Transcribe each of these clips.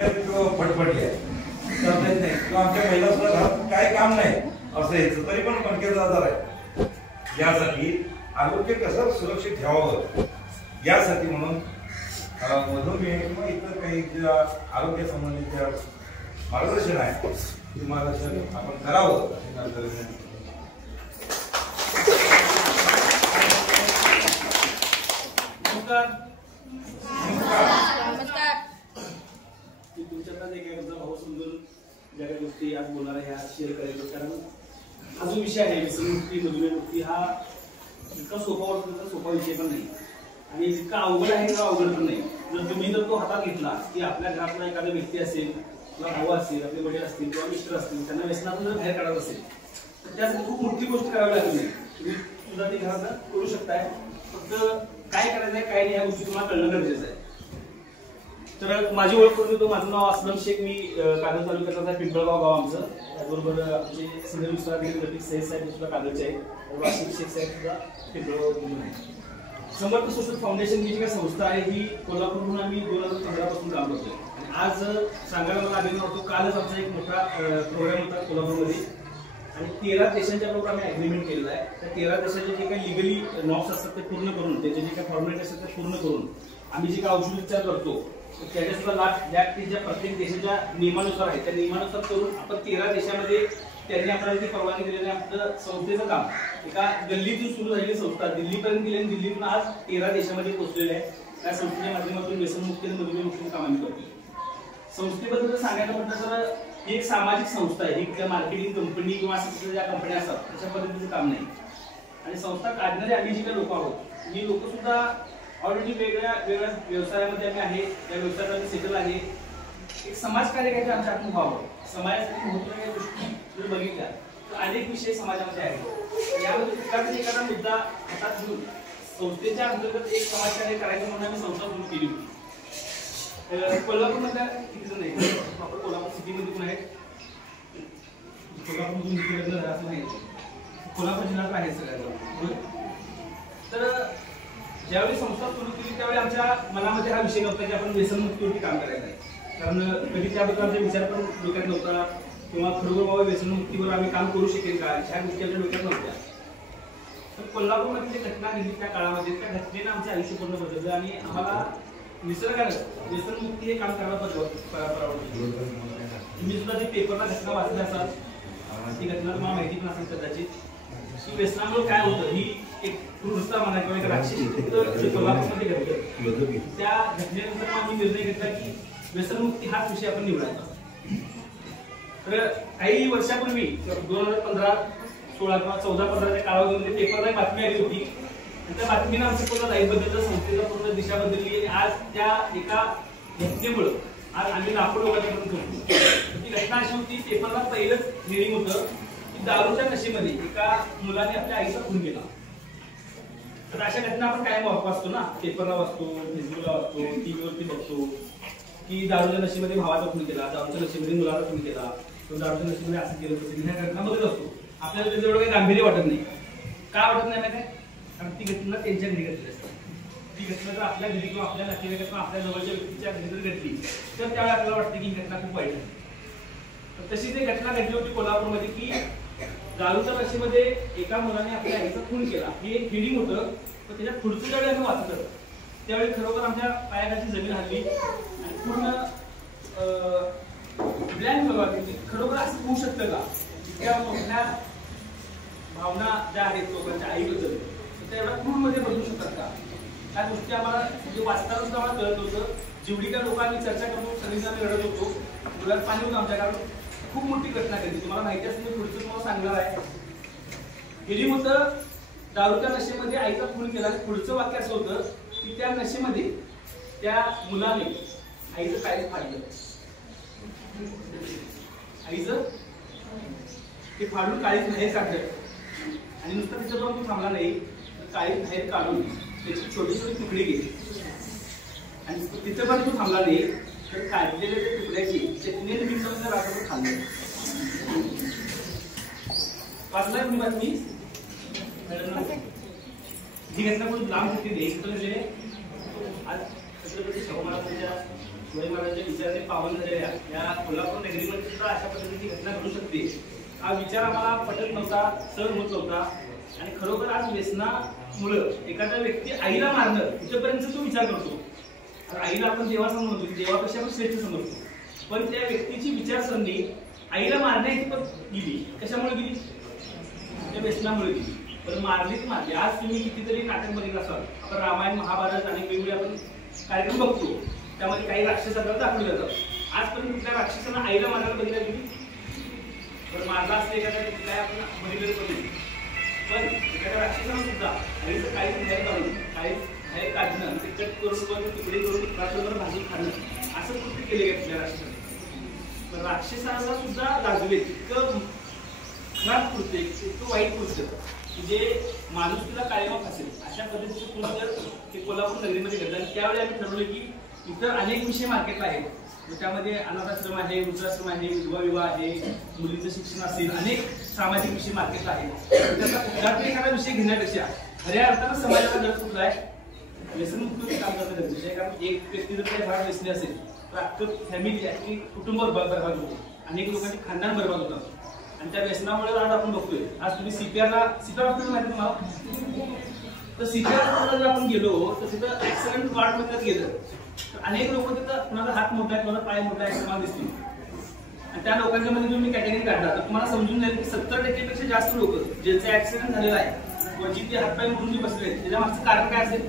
फटफटली आहे किंवा आमच्या महिला सुद्धा घरात काय काम नाही असं यायचं तरी पण मणक्याचा आजार आहे. यासाठी आरोग्य कसं सुरक्षित ठेवावं यासाठी म्हणून मधुमेह किंवा इतर काही ज्या आरोग्य संबंधीच्या मार्गदर्शन आहे ते मार्गदर्शन आपण करावं. तुमच्याकडे एक भाऊ समजून ज्या काही गोष्टी आज बोलणार ह्या शेअर करायचं, कारण हा जो विषय आहे व्यसनमुक्ती मधुमेहमुक्ती हा इतका सोपा वाटतो तर सोपा विषय पण नाही आणि इतका अवघड आहे का अवघड पण नाही. तुम्ही जर तो हातात घेतला की आपल्या घरातला एखादा व्यक्ती असेल किंवा भाऊ असेल, आपले वडील असतील किंवा मिस्टर असतील, त्यांना व्यसनातून जर बाहेर काढायचं असेल तर त्यासाठी खूप मोठी गोष्ट करावी लागली नाही. तुम्ही सुद्धा ती घरात करू शकताय. फक्त काय करायचं आहे काय नाही ह्या गोष्टी तुम्हाला कळणं गरजेचं आहे. तर माझी ओळख करून देतो. माझं नाव असलम शेख. मी कागल तालुक्याचा पिंपळगाव गाव आमचं. त्याचबरोबर आमचे सिनियर विश्रांती सैयद साहेब सुद्धा कागलचे आहेत. वाशिम शेख साहेब सुद्धा पिंपळगाव घेऊन आहे. समर्थ सोशल फाउंडेशन ही जी काही संस्था आहे ही कोल्हापूरहून आम्ही 2015 पासून काम करतोय. आज सांगायला मला अभिमान वाटतो, कालच आमचा एक मोठा प्रोग्राम होता कोल्हापूरमध्ये आणि 13 देशांच्या बरोबर आम्ही अग्रीमेंट केलेला आहे. त्या 13 देशाचे जे काही लिगली नॉर्म्स असतात ते पूर्ण करून, त्याचे जे काही फॉर्मॅलिटी असतात ते पूर्ण करून आम्ही जे काही औषधोपचार करतो त्याच्या सुद्धा लाभ ज्या प्रत्येक देशाच्या नियमानुसार आहे त्या नियमानुसार करून आपण 13 देशामध्ये त्यांनी आपल्याला ती परवानगी दिलेली आहे. आपलं संस्थेचं काम एका गल्लीतून सुरू झालेली संस्था दिल्लीपर्यंत गेली आणि दिल्लीतून आज 13 देशामध्ये पोहोचलेले आहे. त्या संस्थेच्या माध्यमातून व्यसनमुक्ती आणि मधुमेहमुक्तीचं काम आम्ही करतो. संस्थेबद्दल सांगायचं म्हटलं तर ही एक सामाजिक संस्था आहे. ही मार्केटिंग कंपनी किंवा असं ज्या कंपन्या असतात अशा पद्धतीचं काम नाही. आणि संस्था काढणारे आम्ही जी काही लोक आहोत ही लोक सुद्धा ऑलरेडी वेगळ्या व्यवसायामध्ये आम्ही आहे. त्या व्यवसायात आम्ही सेटल आहे. एक समाजकार्य काहीतरी आमच्या हातून व्हावं. समाजासाठी महत्त्वाच्या गोष्टी जर बघितल्या तर अनेक विषय समाजामध्ये आहेत. यामध्ये एखादा मुद्दा हातात घेऊन संस्थेच्या अंतर्गत एक समाजकार्य करायचं म्हणून आम्ही संस्था सुरू केली होती. कोल्हापूरमधल्या किती जण आहेत? आपण कोल्हापूर सिटीमध्ये पण आहेत. कोल्हापूर नाही, कोल्हापूर जिल्ह्यात आहे सगळ्यांना. तर ज्यावेळी संस्था सुरू केली त्यावेळी आमच्या मनामध्ये हा विषय नव्हता की आपण व्यसनमुक्तीवरती काम करायचं आहे. कारण कधी त्याबद्दलचा विचार पण डोक्यात नव्हता किंवा खरोखर बाबा व्यसनमुक्तीवर आम्ही काम करू शकेल का ह्या गोष्टी आमच्या डोक्यात नव्हत्या. तर कोल्हापूरमध्ये जी घटना घडली त्या काळामध्ये त्या घटनेनं आमचं आयुष्य पूर्ण बदललं आणि आम्हाला निसर्गानं व्यसनमुक्ती हे काम करायला परवडलं. तुम्ही सुद्धा जे पेपरला घटना वाचल्या असाल ती घटना तुम्हाला माहिती पण असेल कदाचित की व्यसनामुळे काय होतं. ही एक क्रूरता म्हणा किंवा एक राक्षसी कोल्हापूरमध्ये घडलं. त्या घटनेनंतर आम्ही निर्णय घेतला की व्यसनमुक्ती हाच विषय आपण निवडायचा. तर काही वर्षापूर्वी 2015, 16 किंवा 14-15च्या कालावधीमध्ये पेपरला एक बातमी आली होती. त्या बातमीनं आमचं पूर्ण लाईफ बदललं, संस्थेचा पूर्ण दिशा बदलली आणि आज त्या एका घटनेमुळं आज आम्ही लाखो लोकांपर्यंत करतो. ती घटना अशी होती, पेपरला पहिलंच हेडिंग होतं की दारूच्या नशेमध्ये एका मुलाने आपल्या आईचा खून केला. तर अशा घटना आपण कायम वाचतो ना, पेपरला वाचतो, फेसबुकला वाचतो, टीव्हीवरती बघतो की दारूच्या नशेमध्ये भावाचा खून केला, दारूच्या नशेमध्ये मुलाचा खून केला, तो दारूच्या नशेमध्ये असं केलं तसं. ह्या घटना बघत असतो. आपल्याला त्याचं एवढं काही गांभीर्य वाटत नाही. का वाटत नाही माहिती आहे? कारण ती घटना त्यांच्या घरी घडली असते. ती घटना जर आपल्या घरी किंवा आपल्या नातेवाईकात किंवा आपल्या जवळच्या व्यक्तीच्या घरी जर घडली तर त्यावेळी आपल्याला वाटतं की ही घटना खूप वाईट आहे. तर तशी ती घटना घडली होती कोल्हापूरमध्ये की दारूच्या नशेमध्ये एका मुलाने आपल्या आईचा खून केला. हे एक हिडिंग होतं. पण त्याच्या पुढचं ज्यावेळी आम्ही वाचलं त्यावेळी खरोखर आमच्या पायाखालची जमीन हल्ली आणि पूर्ण ब्लँक झालं. खरोखर असं होऊ शकतं का? इतक्या मोठ्या भावना ज्या आहेत लोकांच्या आईबद्दल त्या एवढ्या क्रूरमध्ये बदलू शकतात का? त्या गोष्टी आम्हाला म्हणजे वाचताना सुद्धा आम्हाला कळत होतं. जेवढी काय लोक आम्ही चर्चा करतो सगळीच आम्ही रडत होतो. डोळ्यात पाणी होतं आमच्या, कारण खूप मोठी घटना घडली. तुम्हाला माहिती असेल मी पुढचं तुम्हाला सांगणार आहे. हेडिंग होतं दारूच्या नशेमध्ये आईचा खून केला. पुढचं वाक्य असं होतं की त्या नशेमध्ये त्या मुलाने आईचं काळीज फाडलं. आईचं ते फाडून काळीज बाहेर काढलं आणि नुसतं तिथं पण तो थांबला नाही, काळीज बाहेर काढून त्याची छोटी छोटी तुकडे गेली आणि तिथं पण तो थांबला नाही, तर काढलेल्या त्या तुकड्याची चटणीने मिसळून राहतो खाल्लं. वाचलाय तुम्ही बातमी? ही घटना खूप लांब होती. आज छत्रपती शाहू महाराजांच्या शिवाजी महाराजांच्या विचाराने पावन झालेल्या या कोल्हापूर नगरीमध्ये सुद्धा अशा पद्धतीची घटना घडू शकते हा विचार आम्हाला पटत नव्हता, सहन होत नव्हता. आणि खरोखर आज व्यसनामुळं एखादा व्यक्ती आईला मारणं इथपर्यंत तो विचार करतो. आईला आपण देवासमोर म्हणतो, देवापेक्षा आपण श्रेष्ठ समजतो, पण त्या व्यक्तीची विचारसरणी आईला मारण्याची पण गेली. कशामुळे गेली? त्या व्यसनामुळे गेली. पण मारली ती मारली. आज तुम्ही कितीतरी नाटक बघितलं असाल, आपण रामायण महाभारत आणि वेगवेगळे आपण कार्यक्रम बघतो, त्यामध्ये काही राक्षस दाखवले जातात. आजपर्यंत कुठल्या राक्षसांना आईला मारायला बघितलं गेली? पण मारला असले एखाद्या काय आपण बघितलं पण नाही. पण एखाद्या राक्षसांना सुद्धा आईचं काही बाहेर काढून काही बाहेर काढणं, ते कट करून तुकडे करून रात्रभर भाजी खाणं, असं कृत्य केले गेले कुठल्या राक्षसांनी. पण राक्षसाला सुद्धा लाजले इतकं खराब कृत्य, इतकं वाईट कृत्य जे माणूस तुला कायम असेल अशा पद्धतीचं कृत्य ते कोल्हापूर नगरीमध्ये घडलं. आणि त्यावेळी आम्ही ठरवलं की इतर अनेक विषय मार्केटला आहेत. त्यामध्ये अनाथाश्रम आहे, वृद्धाश्रम आहे, विधवा विवाह आहे, मुलीचं शिक्षण असेल, अनेक सामाजिक विषय मार्केटला आहेत. त्याचा कुठलातरी एखादा विषय घेण्यापेक्षा खऱ्या अर्थानं समाजाला गरज कुठला आहे? व्यसनमुक्त काम करता गरजेचं आहे. कारण एक व्यक्ती जर त्या घरात व्यसनी असेल तर अख्खं फॅमिली अख्खी कुटुंब बरबाद होतो, अनेक लोकांची खानदान बरबाद होतात. आणि त्या व्यसनामुळे आज आपण बघतोय, आज तुम्ही सीपीआर हॉस्पिटल माहिती तुम्हाला, तर सीपीआर हॉस्पिटलला जर आपण गेलो तर तिथं ऍक्सिडेंट वार्डमध्ये गेलं तर अनेक लोक तिथं कुणाचा हात मोठा आहे, कुणाचा पाय मोठा आहे तुम्हाला दिसतील. आणि त्या लोकांच्या मध्ये तुम्ही कॅटेगरी काढला तर तुम्हाला समजून जाईल की 70% जास्त लोक ज्यांचा ऍक्सिडेंट झालेला आहे किंवा जिथे हातपाय मोडून बसले त्याच्या मागचं कारण काय असेल?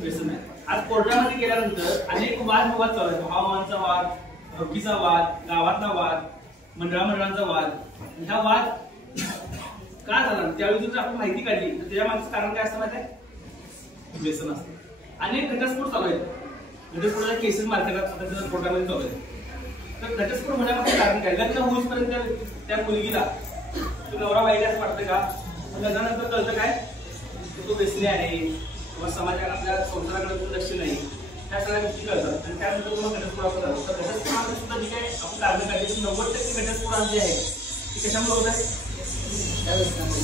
व्यसन आहे. आज कोर्टामध्ये गेल्यानंतर अनेक वाद विवाद चालू आहेत. हवामानाचा वाद, हक्कीचा वाद, गावातला वाद, मंडळांचा वाद. हा वाद का झाला? त्यावेळी जर आपण माहिती काढली तर त्याच्या मागचं कारण काय असतं माहिती आहे? व्यसन असतं. अनेक घटस्फोट चालू आहेत. घटस्फोटाच्या केसेस मार्केटात कोर्टामध्ये चालू आहेत. तर घटस्फोट होण्यामागचं कारण काय? लग्न होईपर्यंत त्या मुलगीला तो नवरा वाईट असं वाटतं का? लग्नानंतर कळतं काय? तो व्यसनी आहे किंवा समाजात आपल्या संसाराकडे लक्ष नाही, त्या सगळ्या गोष्टी कळतात. आणि त्यानंतर तुम्हाला घटस्फोट झाला. तर घटस्फोटामध्ये सुद्धा जी काय आपण कारण काढली 90% घटस्फोट जे आहे ते कशामुळे होत आहे? त्या व्यसनामुळे.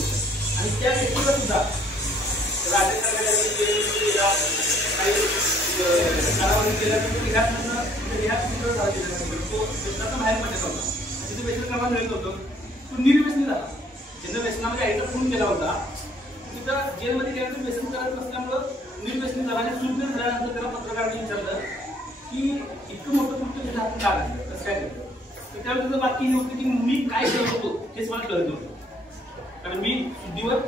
आणि त्या व्यक्तीला सुद्धा बाहेर पडत होता, तिथे व्यसन करणार मिळत होतं. तो निर्व्यसनी झाला. ज्यांना व्यसनामध्ये आईचा खून केला होता तिथं जेलमध्ये गेल्यानंतर व्यसन करत नसल्यामुळं निर्व्यसनी झाला. आणि सुरू झाल्यानंतर त्याला पत्रकारांनी विचारलं की इतकं मोठं कृत्य तुझ्या हातून का घडलं, कसं काय घडलं? तर त्यावेळी तुझं वाक्य हे होतं की मी काय करत होतो हेच मला कळत नव्हतं. कारण मी शुद्धीवर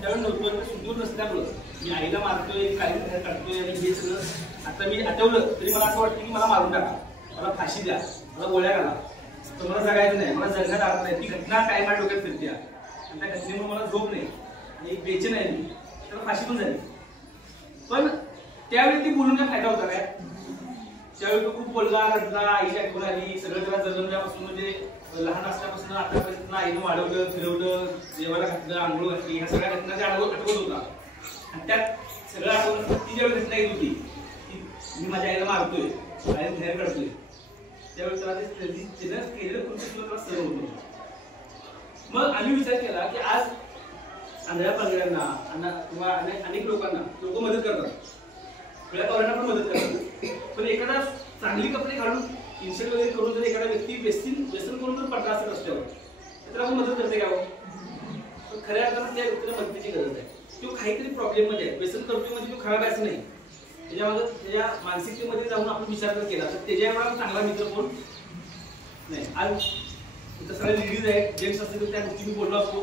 त्यावेळी नव्हतो. शुद्धीवर नसल्यामुळं मी आईला मारतोय, काही बाहेर काढतोय आणि हे सगळं आता मी आठवलं तरी मला असं वाटतं की मला मारून टाका, मला फाशी द्या, मला गोळ्या घाला, तर मला जगायचं नाही, मला जगण्यात आलं नाही. ती घटना काय माझ्या डोक्यात फिरते आणि त्या घटनेमुळे मला झोप नाही आणि एक बेचैन आहे मी, त्याला फाशी पण झाली. पण त्यावेळी ती बोलून काय फायदा होता काय? त्यावेळी तो खूप बोलला, रडला, आईची आठवण आली, सगळं त्याला जन्मल्यापासून म्हणजे लहान असल्यापासून आतापर्यंत आईनं वाढवलं, फिरवलं, देवाला घातलं, आंघोळ घातली, ह्या सगळ्या घटना त्या आठवत होता. आणि त्यात सगळं आठवण ती ज्यावेळी घटना येत होती की मी माझ्या आईला मारतोय, आईला बाहेर काढतोय, त्यावेळी त्याला त्यानं केलेलं कृत्य सुद्धा त्याला सहन होत नव्हतं. मग आम्ही विचार केला की आज आंधळ्या पांगळ्यांना किंवा अनेक लोकांना लोक मदत करतात, खुल्या पावलांना पण मदत करतात. पण एखादा चांगली कपडे घालून इन्शर्ट वगैरे करून जर एखादा व्यक्ती व्यसन करून जर पडला असेल रस्त्यावर तर त्याला आपण मदत करते का? खऱ्या अर्थानं त्या व्यक्तीला मदतीची गरज आहे. तो काहीतरी प्रॉब्लेम मध्ये आहे, व्यसन करतोय म्हणजे तो खराब आहे असं नाही. त्याच्यामध्ये त्याच्या मानसिकतेमध्ये जाऊन आपण विचार जर केला तर त्याच्या एवढा चांगला मित्र कोण नाही. आज इथं सगळ्या लेडीज आहेत, जेंट्स असतील तर त्या गोष्टी मी बोललो असतो.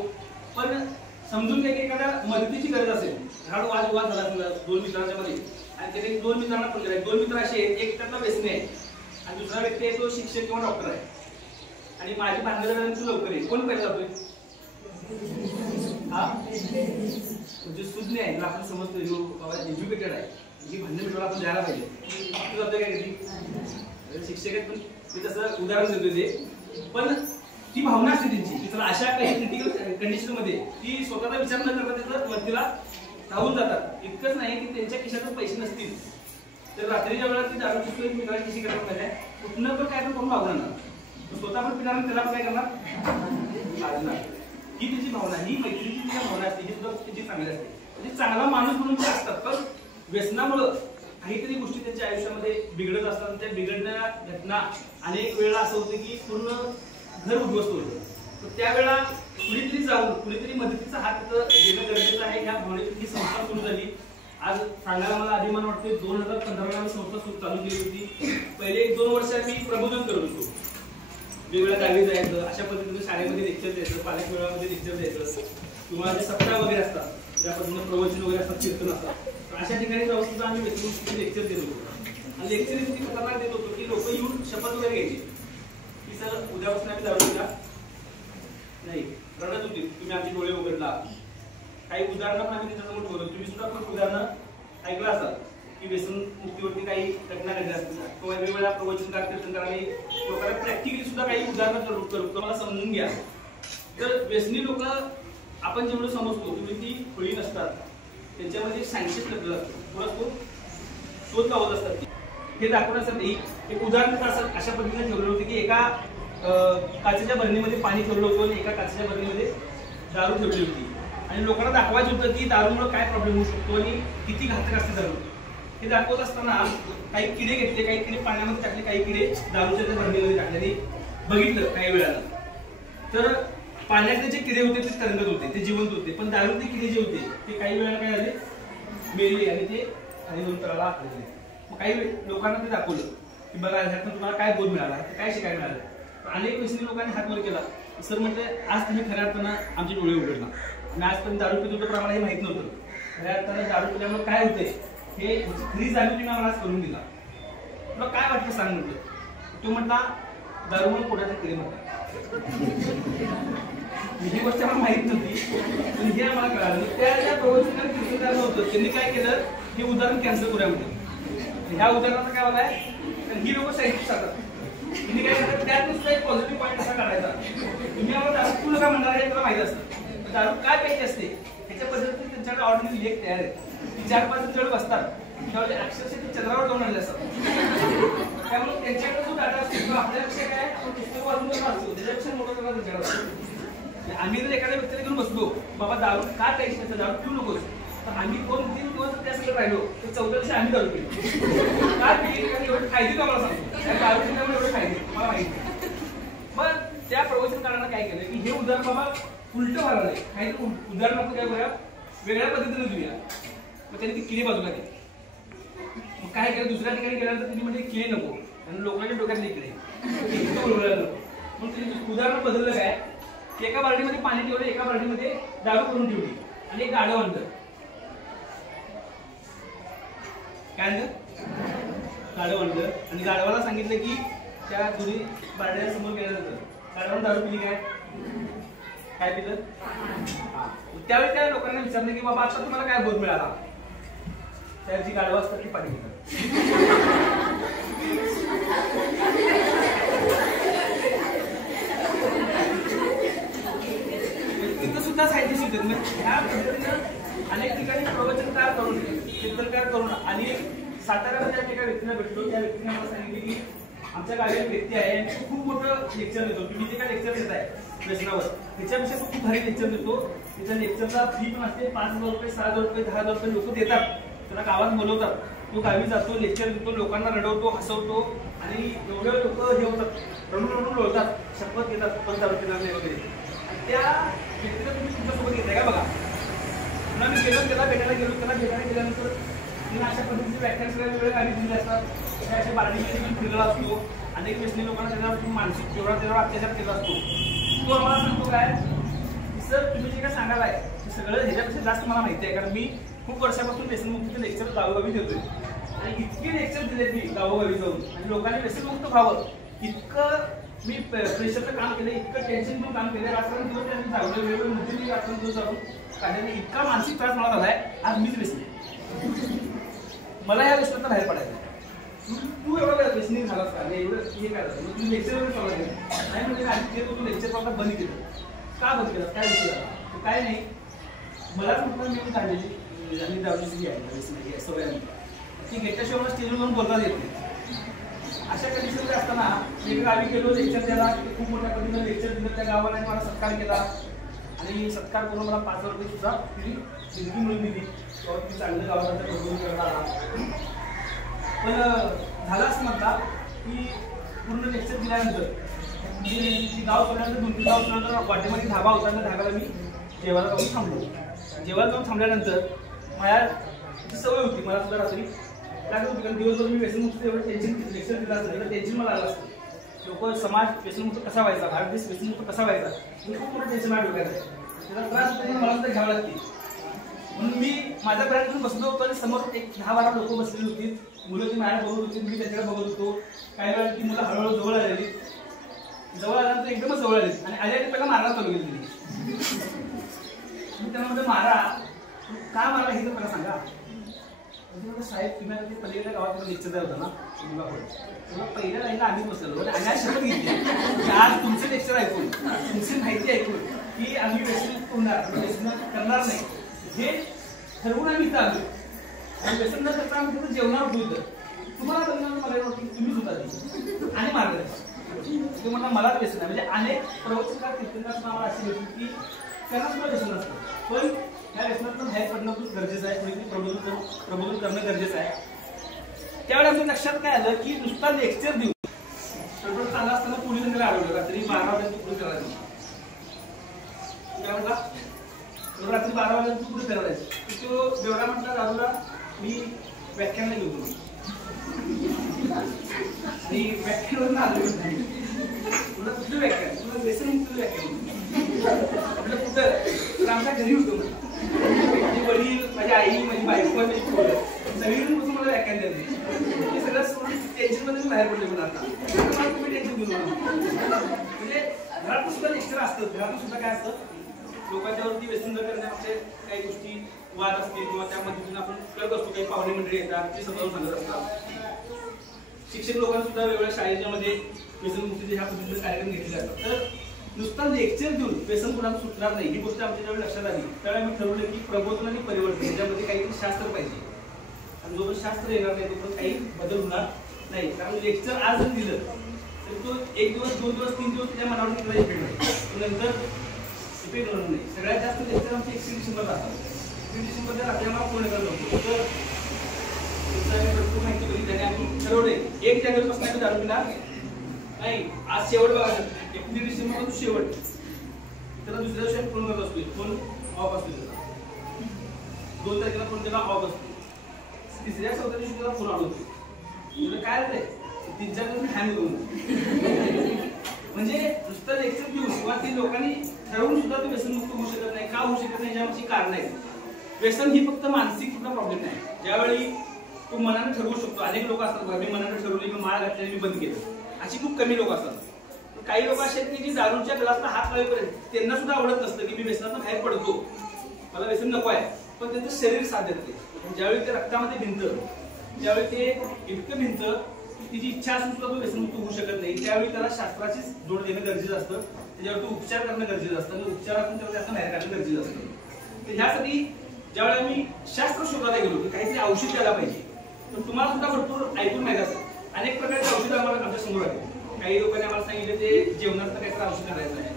पण समजून घ्या की एखाद्या मदतीची गरज असेल, झाड वाद झाला असेल दोन मित्रांच्या मध्ये आणि त्याने दोन मित्रांना पण केलं. दोन मित्र असे आहेत, एक त्यातला व्यसनी आहे आणि दुसरा व्यक्ती आहे तो शिक्षक किंवा डॉक्टर आहे आणि माझी भांडण लवकर आहे. कोण पहिला जातोय? हा म्हणजे सुज्ञ आहे, आपण समजतो एज्युकेटेड आहे, ही भांडण मिळवायला आपण द्यायला पाहिजे. जातोय काय कधी शिक्षक आहेत पण ते तसं उदाहरण देतोय ते. पण ती भावना असते त्यांची की चला अशा काही क्रिटिकल कंडिशन मध्ये ती स्वतःचा विचार न करता त्याचं मदतीला धावून जातात. इतकंच नाही की त्यांच्या खिशातच पैसे नसतील तर रात्रीच्या वेळेला ती दारू पितोय, मित्राची कशी करणार पाहिजे, कुठनं पण काय पण करून वागणार, स्वतः पण पिणार त्याला पण काय करणार लागणार. ही त्याची भावना, ही मैत्रीची जी भावना असते ही सुद्धा त्याची चांगली असते. म्हणजे चांगला माणूस म्हणून ते असतात. पण व्यसनामुळं काहीतरी गोष्टी त्यांच्या आयुष्यामध्ये बिघडत असतात. त्या बिघडणाऱ्या घटना अनेक वेळा असं होतं की पूर्ण घर उद्ध्वस्त होतं. तर त्यावेळेला कुणीतरी जाऊन कुणीतरी मदतीचा हात देणं गरजेचं आहे. ह्या भावनेतून ही संस्था सुरू झाली. आज सांगायला मला अभिमान वाटते 2015 ला संस्था चालू केली होती. पहिले 1-2 वर्ष मी प्रबोधन करत होतो. वेगवेगळ्या गावी जायचं, अशा पद्धतीने शाळेमध्ये लेक्चर द्यायचं, पालक मेळाव्यामध्ये लेक्चर द्यायचं किंवा जे सप्ताह वगैरे असतात ज्या पद्धतीने प्रवचन वगैरे असतात, कीर्तन असतात, अशा ठिकाणी जाऊन सुद्धा आम्ही व्यक्तिगत लेक्चर देत होतो. आणि लेक्चर इतकी खतरनाक देत होतो की लोक येऊन शपथ वगैरे घ्यायची की सर उद्यापासून आम्ही दारू पिला नाही, रडत होती, तुम्ही आमचे डोळे उघडला. काही उदाहरणं पण आम्ही त्याच्यासमोर ठेवतो. तुम्ही सुद्धा खूप उदाहरणं ऐकलं असाल की व्यसन मुक्तीवरती काही घटना घडल्या असतील किंवा वेगवेगळ्या प्रवचनकार कीर्तनकारांनी लोकांना प्रॅक्टिकली सुद्धा काही उदाहरणं करतो. मला समजून घ्या. तर व्यसनी लोक आपण जेवढं समजतो तुम्ही ती खुळी नसतात, त्यांच्यामध्ये सायन्सेस लपलेलं असतं, थोडं शोध लावत असतात. हे दाखवण्यासाठी एक उदाहरण अशा पद्धतीने ठेवलेलं होतं की एका काचेच्या बरणीमध्ये पाणी ठेवलं होतं आणि एका काचेच्या बरणीमध्ये दारू ठेवली होती. आणि लोकांना दाखवायचं होतं की दारूमुळे काय प्रॉब्लेम होऊ शकतो आणि किती घातक असते दारू. हे दाखवत असताना काही किडे घेतले, काही किडे पाण्यामध्ये टाकले, काही किडे दारूच्या बरणीमध्ये टाकले आणि बघितलं काही वेळाला तर पाण्यातले जे किडे होते ते तरंगत होते, ते जिवंत होते. पण दारूतले किडे जे होते ते काही वेळाला काय झाले, मेले आणि ते तळाला आखले. मग काही लोकांना ते दाखवलं की बघा ह्यातून तुम्हाला काय बोध मिळाला, काय शिकायला मिळालं. अनेक व्यसनी लोकांनी हात वर केला. सर म्हटलं आज तुम्ही खऱ्या अर्थानं आमचे डोळे उघडला. आणि आजपर्यंत दारू पित होतं प्रमाण हे माहित नव्हतं. खऱ्या अर्थानं दारू पिल्यामुळे काय होते हे खरी जाणीव तुम्ही आम्हाला आज करून दिला. तुला काय वाटतं सांग म्हटलं. तो म्हटला दारूमुळे पोटाचे किडे म्हणतात. ही गोष्ट आम्हाला माहित नव्हती पण हे आम्हाला कळालं. त्या प्रवचनकार कीर्तनकार नव्हतं, त्यांनी काय केलं हे उदाहरण कॅन्सल करूया म्हणलं. ह्या उदाहरणाचा काय होत आहे तर ही लोक साहित्य सांगतात. त्यांनी काय करतात त्यात नुसतं एक पॉझिटिव्ह पॉईंट कसा काढायचा. तुम्ही आम्हाला दारू तुला काय म्हणणार आहे त्याला माहित असतं. दारू काय प्यायची असते ह्याच्या पद्धतीने त्यांच्याकडे ऑर्डिनरी लेख तयार आहेत. 4-5 जण बसतात त्यावेळी अक्षरशः ते चंद्रावर जाऊन आणले असतात. त्यामुळे त्यांच्याकडे जो डाटा असतो तो आपल्यापेक्षा काय पुस्तक वाचून असतो त्याच्यापेक्षा मोठा सगळा त्यांच्याकडे असतो. आम्ही जर एखाद्या व्यक्तीला घेऊन बसलो बाबा दारू का प्यायची त्याचं दारू पिऊ नकोस तर आम्ही 2-3 दिवस त्या सगळं राहिलो तर 14 दिवशी आम्ही दारू पिलो. काय पिली कारण एवढे फायदे आम्हाला सांगतो त्या दारू पिल्यामुळे एवढे फायदे मला माहिती. मग त्या प्रवचनकारांना काय केलं की हे उदाहरण बाबा उलट व्हायला नाही, काहीतरी उदाहरण आपण काय करूया वेगळ्या पद्धतीने देऊया. मग त्यांनी ती किडे बाजूला केली. मग काय केलं दुसऱ्या ठिकाणी गेल्यानंतर तुम्ही म्हणजे किडे नको आणि लोकांच्या डोक्यातले किडे नको. मग त्यांनी उदाहरण बदललं काय की एका बाल्टीमध्ये पाणी ठेवलं, एका बाल्टीमध्ये दारू करून ठेवली आणि एक गाढव आणलं. काय आणलं गाढव आणलं आणि गाढवाला सांगितलं की त्या दोन्ही बाल्ट्या समोर गेल्यानंतर गाढवानं दारू पिली काय पिलं. त्यावेळी त्या लोकांना विचारलं की बाबा आता तुम्हाला काय बोध मिळाला. त्याची गाढवं असतात ती पाणी पितात. तिथं सुद्धा साहित्य शिकतात. ह्या पद्धतीनं अनेक ठिकाणी प्रवचन तयार करून कीर्तन तयार करून आणि साताऱ्यामध्ये एका व्यक्तीला भेटलो. त्या व्यक्तीने मला सांगितले की आमच्या गावी एक व्यक्ती आहे खूप मोठं लेक्चर देतो. तुम्ही जे काय लेक्चर देत आहे व्यसनावर त्याच्यापेक्षा तो खूप भारी लेक्चर देतो. त्याच्या लेक्चरचा फी पण असते 5,000 रुपये, 6,000 रुपये, 10,000 रुपये लोक देतात. त्याला गावात बोलवतात, तो गावी जातो, लेक्चर देतो, लोकांना रडवतो, हसवतो आणि एवढे लोक हे होतात रडून रडून लोळतात, शपथ घेतात पण दारू पिणार नाही वगैरे. आणि त्या व्यक्तीला तुम्ही तुमच्यासोबत घेताय का बघा. पुन्हा मी गेलो त्याला भेटायला गेलो. त्याला भेटायला गेल्यानंतर तिने अशा पद्धतीचे व्याख्यान सगळ्या वेगवेगळ्या गावी दिले असतात. त्या अशा बारडीमध्ये मी फिरला असतो. अनेक व्यसनी लोकांना त्याच्यावर मानसिक त्याच्यावर अत्याचार केला असतो. तो आम्हाला सांगतो काय सर तुम्ही जे काय सांगायलाय ते सगळं ह्याच्यापेक्षा जास्त मला माहिती आहे कारण मी खूप वर्षापासून व्यसनमुक्तीचे लेक्चर गावोगावी देतोय आणि इतके लेक्चर दिले मी गावोगावी जाऊन आणि लोकांनी व्यसनमुक्त व्हावं इतकं मी प्रेशरचं काम केलं, इतकं टेन्शन घेऊन काम केलं. रात्रन दिवस त्यांनी जागलं वेगवेगळे मुद्दे रात्रन दिवस जाऊन काढल्याने इतका मानसिक त्रास मला झालाय. आज मीच व्यसनी, मला या व्यसनातून बाहेर पडायचं. तू एवढा व्यसनी झालास का एवढं हे काय झालं मग तुम्ही लेक्चर वगैरे चालू केलं नाही म्हणजे आधी ते तू लेक्चर पाहता बंद केलं का बंद केलं काय विषय झाला काय नाही. मलाच म्हटलं मी काढलेली आणि दारूची आहे सवय ती घेतल्याशिवाय मला स्टेजवर जाऊन बोलता येत नाही. अशा कंडिशनमध्ये असताना एक गावी गेलो लेक्चर द्यायला खूप मोठ्या पद्धतीनं लेक्चर दिलं. त्या गावाला मला सत्कार केला आणि सत्कार करून मला 5,000 रुपये सुद्धा तिने जिंदगी मिळून दिली. तेव्हा ती चांगलं गावाला प्रबोधन करायला आला. पण झालं असं म्हणता की पूर्ण लेक्चर दिल्यानंतर मी गाव सोडल्यानंतर 2-3 गाव सोडल्यानंतर वाटेमध्ये धाबा होता. त्या धाब्याला मी जेवायला जाऊन थांबलो. जेवायला जाऊन थांबल्यानंतर माझ्या सवय होती, मला सुद्धा रात्री लागत होती, कारण दिवसभर मी व्यसनमुक्त एवढं टेन्शन लेक्चर दिलं असतं, एवढं टेन्शन मला आलं असतं. लोक समाज व्यसनमुक्त कसा व्हायचा, भारत देश व्यसनमुक्त कसा व्हायचा, मी खूप मोठं टेन्शन माझ्या डोक्यात आहे. त्याचा त्रास होतो मला सुद्धा घ्यावं लागते. म्हणून मी माझ्या घरातून बसलो होतो आणि समोर एक 10-12 लोक बसलेली होती. मुलं ती माझ्या बघत होती, मी त्याच्याकडे बघत होतो. काही वेळा ती मुलं हळूहळू जवळ आलेली. जवळ आल्यानंतर एकदमच जवळ आली आणि आल्याने पहिला मारायला चालू केली. मी त्यांना म्हणतो मारा, का मारला हे तर मला सांगा. म्हणजे साहेब तुम्ही आता ते पलीकडल्या गावात लेक्चर होता ना तुला पहिल्या लाईनला आम्हीच बसलेलो आणि आम्ही शपथ घेतली आज तुमचं लेक्चर ऐकून, तुमची माहिती ऐकून की आम्ही व्यसन करणार नाही हे ठरवून आम्ही इथं आलो. आणि व्यसन न करता आम्ही तिथं जेवणार होतो. तुम्हाला बघणार मला वाटतं तुम्हीच होता आणि मार्ग ते म्हणा मला व्यसन आहे. म्हणजे अनेक प्रवचनकार कीर्तनकार आम्हाला अशी भेटली की त्यांना सुद्धा व्यसन असतं, पण या व्यसनातून बाहेर पडणं खूप गरजेचं आहे. कोणीतरी प्रबोधन करणं गरजेचं आहे. त्यावेळी आमच्या लक्षात काय आलं की नुसता लेक्चर देऊ पेट्रोल चालला असताना पोलिसांनी त्याला अडवलं. रात्री 12 वाजता पुढे करायचं काय म्हटला, रात्री 12 वाजता पुढे करायचं. तो बेवडा म्हटला दारूला मी व्याख्यानला घेऊन आणि व्याख्यानवरून आलो तुला कुठलं व्याख्यान, तुला व्यसनमुक्त व्याख्यान म्हटलं कुठं तर आमच्या घरी होतो. माझी वडील, माझी आई, माझी बायको, माझी पोरं सगळीकडून बसून मला व्याख्यान द्यायचे. हे सगळं सोडून टेन्शनमध्ये बाहेर पडले. पण आता तुम्ही टेन्शन घेऊन म्हणजे घरात सुद्धा लेक्चर असतं. घरातून सुद्धा काय असतं, लोकांच्यावरती व्यसन करण्याचे काही गोष्टी वाद असतील किंवा त्या पद्धतीने आपण करत असतो. काही पाहुणे मंडळी येतात, ते समजावून सांगत असतात. शिक्षक लोकांना सुद्धा वेगवेगळ्या शाळेच्यामध्ये व्यसनमुक्तीचे ह्या पद्धतीने कार्यक्रम घेतले जातात. तर नुसता लेक्चर देऊन व्यसन कुणाला सुटणार नाही ही गोष्ट आमच्या ज्यावेळी लक्षात आली त्यावेळी आम्ही ठरवलं की प्रबोधन आणि परिवर्तन याच्यामध्ये काहीतरी शास्त्र पाहिजे. आणि जोपर्यंत शास्त्र येणार नाही तोपर्यंत काही बदल होणार नाही. कारण लेक्चर आज जर दिलं तर तो 1 दिवस, 2 दिवस, 3 दिवस त्याच्या मनावर इफेक्ट होईल, नंतर इफेक्ट होणार नाही. सगळ्यात जास्त लेक्चर आमचे 31 डिसेंबर राहतात. 31 डिसेंबर जर आपल्याला पूर्ण करत होतो तर भरपूर माहिती बघितली त्याने आम्ही ठरवले 1 जानेवारीपासून आम्ही दारू पिणार नाही. आज शेवट बघा, 31 डिसेंबर तो शेवट, त्याला दुसऱ्या दिवशी फोन करत असतो, फोन ऑफ असतो त्याला. 2 तारखेला फोन त्याला ऑफ असतो, 3ऱ्या-4थ्या दिवशी त्याला फोन आलो होतो. म्हणजे काय झालंय 3-4 दिवस हँग करून म्हणजे नुसतं लेक्चर देऊन किंवा ती लोकांनी ठरवून सुद्धा ते व्यसनमुक्त होऊ शकत नाही. का होऊ शकत नाही याची कारण आहेत. व्यसन ही फक्त मानसिक कुठला प्रॉब्लेम नाही. ज्यावेळी तू मनाने ठरवू शकतो, अनेक लोक असतात बघा, मी मनाने ठरवले, मी माळ घातली, मी बंद केलं, अशी खूप कमी लोक असतात. काही लोक असे आहेत की जी दारूच्या ग्लासला हात लावेपर्यंत त्यांना सुद्धा आवडत नसतं की मी व्यसनातून बाहेर पडतो, मला व्यसन नको आहे, पण त्यांचं शरीर साथ देत नाही. ज्यावेळी ते रक्तामध्ये भिनतं, ज्यावेळी ते इतकं भिनतं की तिची इच्छा असून सुद्धा तो व्यसनमुक्त होऊ शकत नाही, त्यावेळी त्याला शास्त्राचीच जोड देणं गरजेचं असतं. त्याच्यावर तो उपचार करणं गरजेचं असतं आणि उपचारातून त्याला त्याचं बाहेर काढणं गरजेचं असतं. तर ह्यासाठी ज्यावेळी आम्ही शास्त्र शोधायला गेलो की काहीतरी औषध द्यायला पाहिजे, पण तुम्हाला सुद्धा भरपूर ऐकून माहिती असेल अनेक प्रकारचे औषधं आम्हाला आमच्या समोर आहेत. काही लोकांनी आम्हाला सांगितलं ते जेवणाचं काहीतरी औषध करायचं आहे,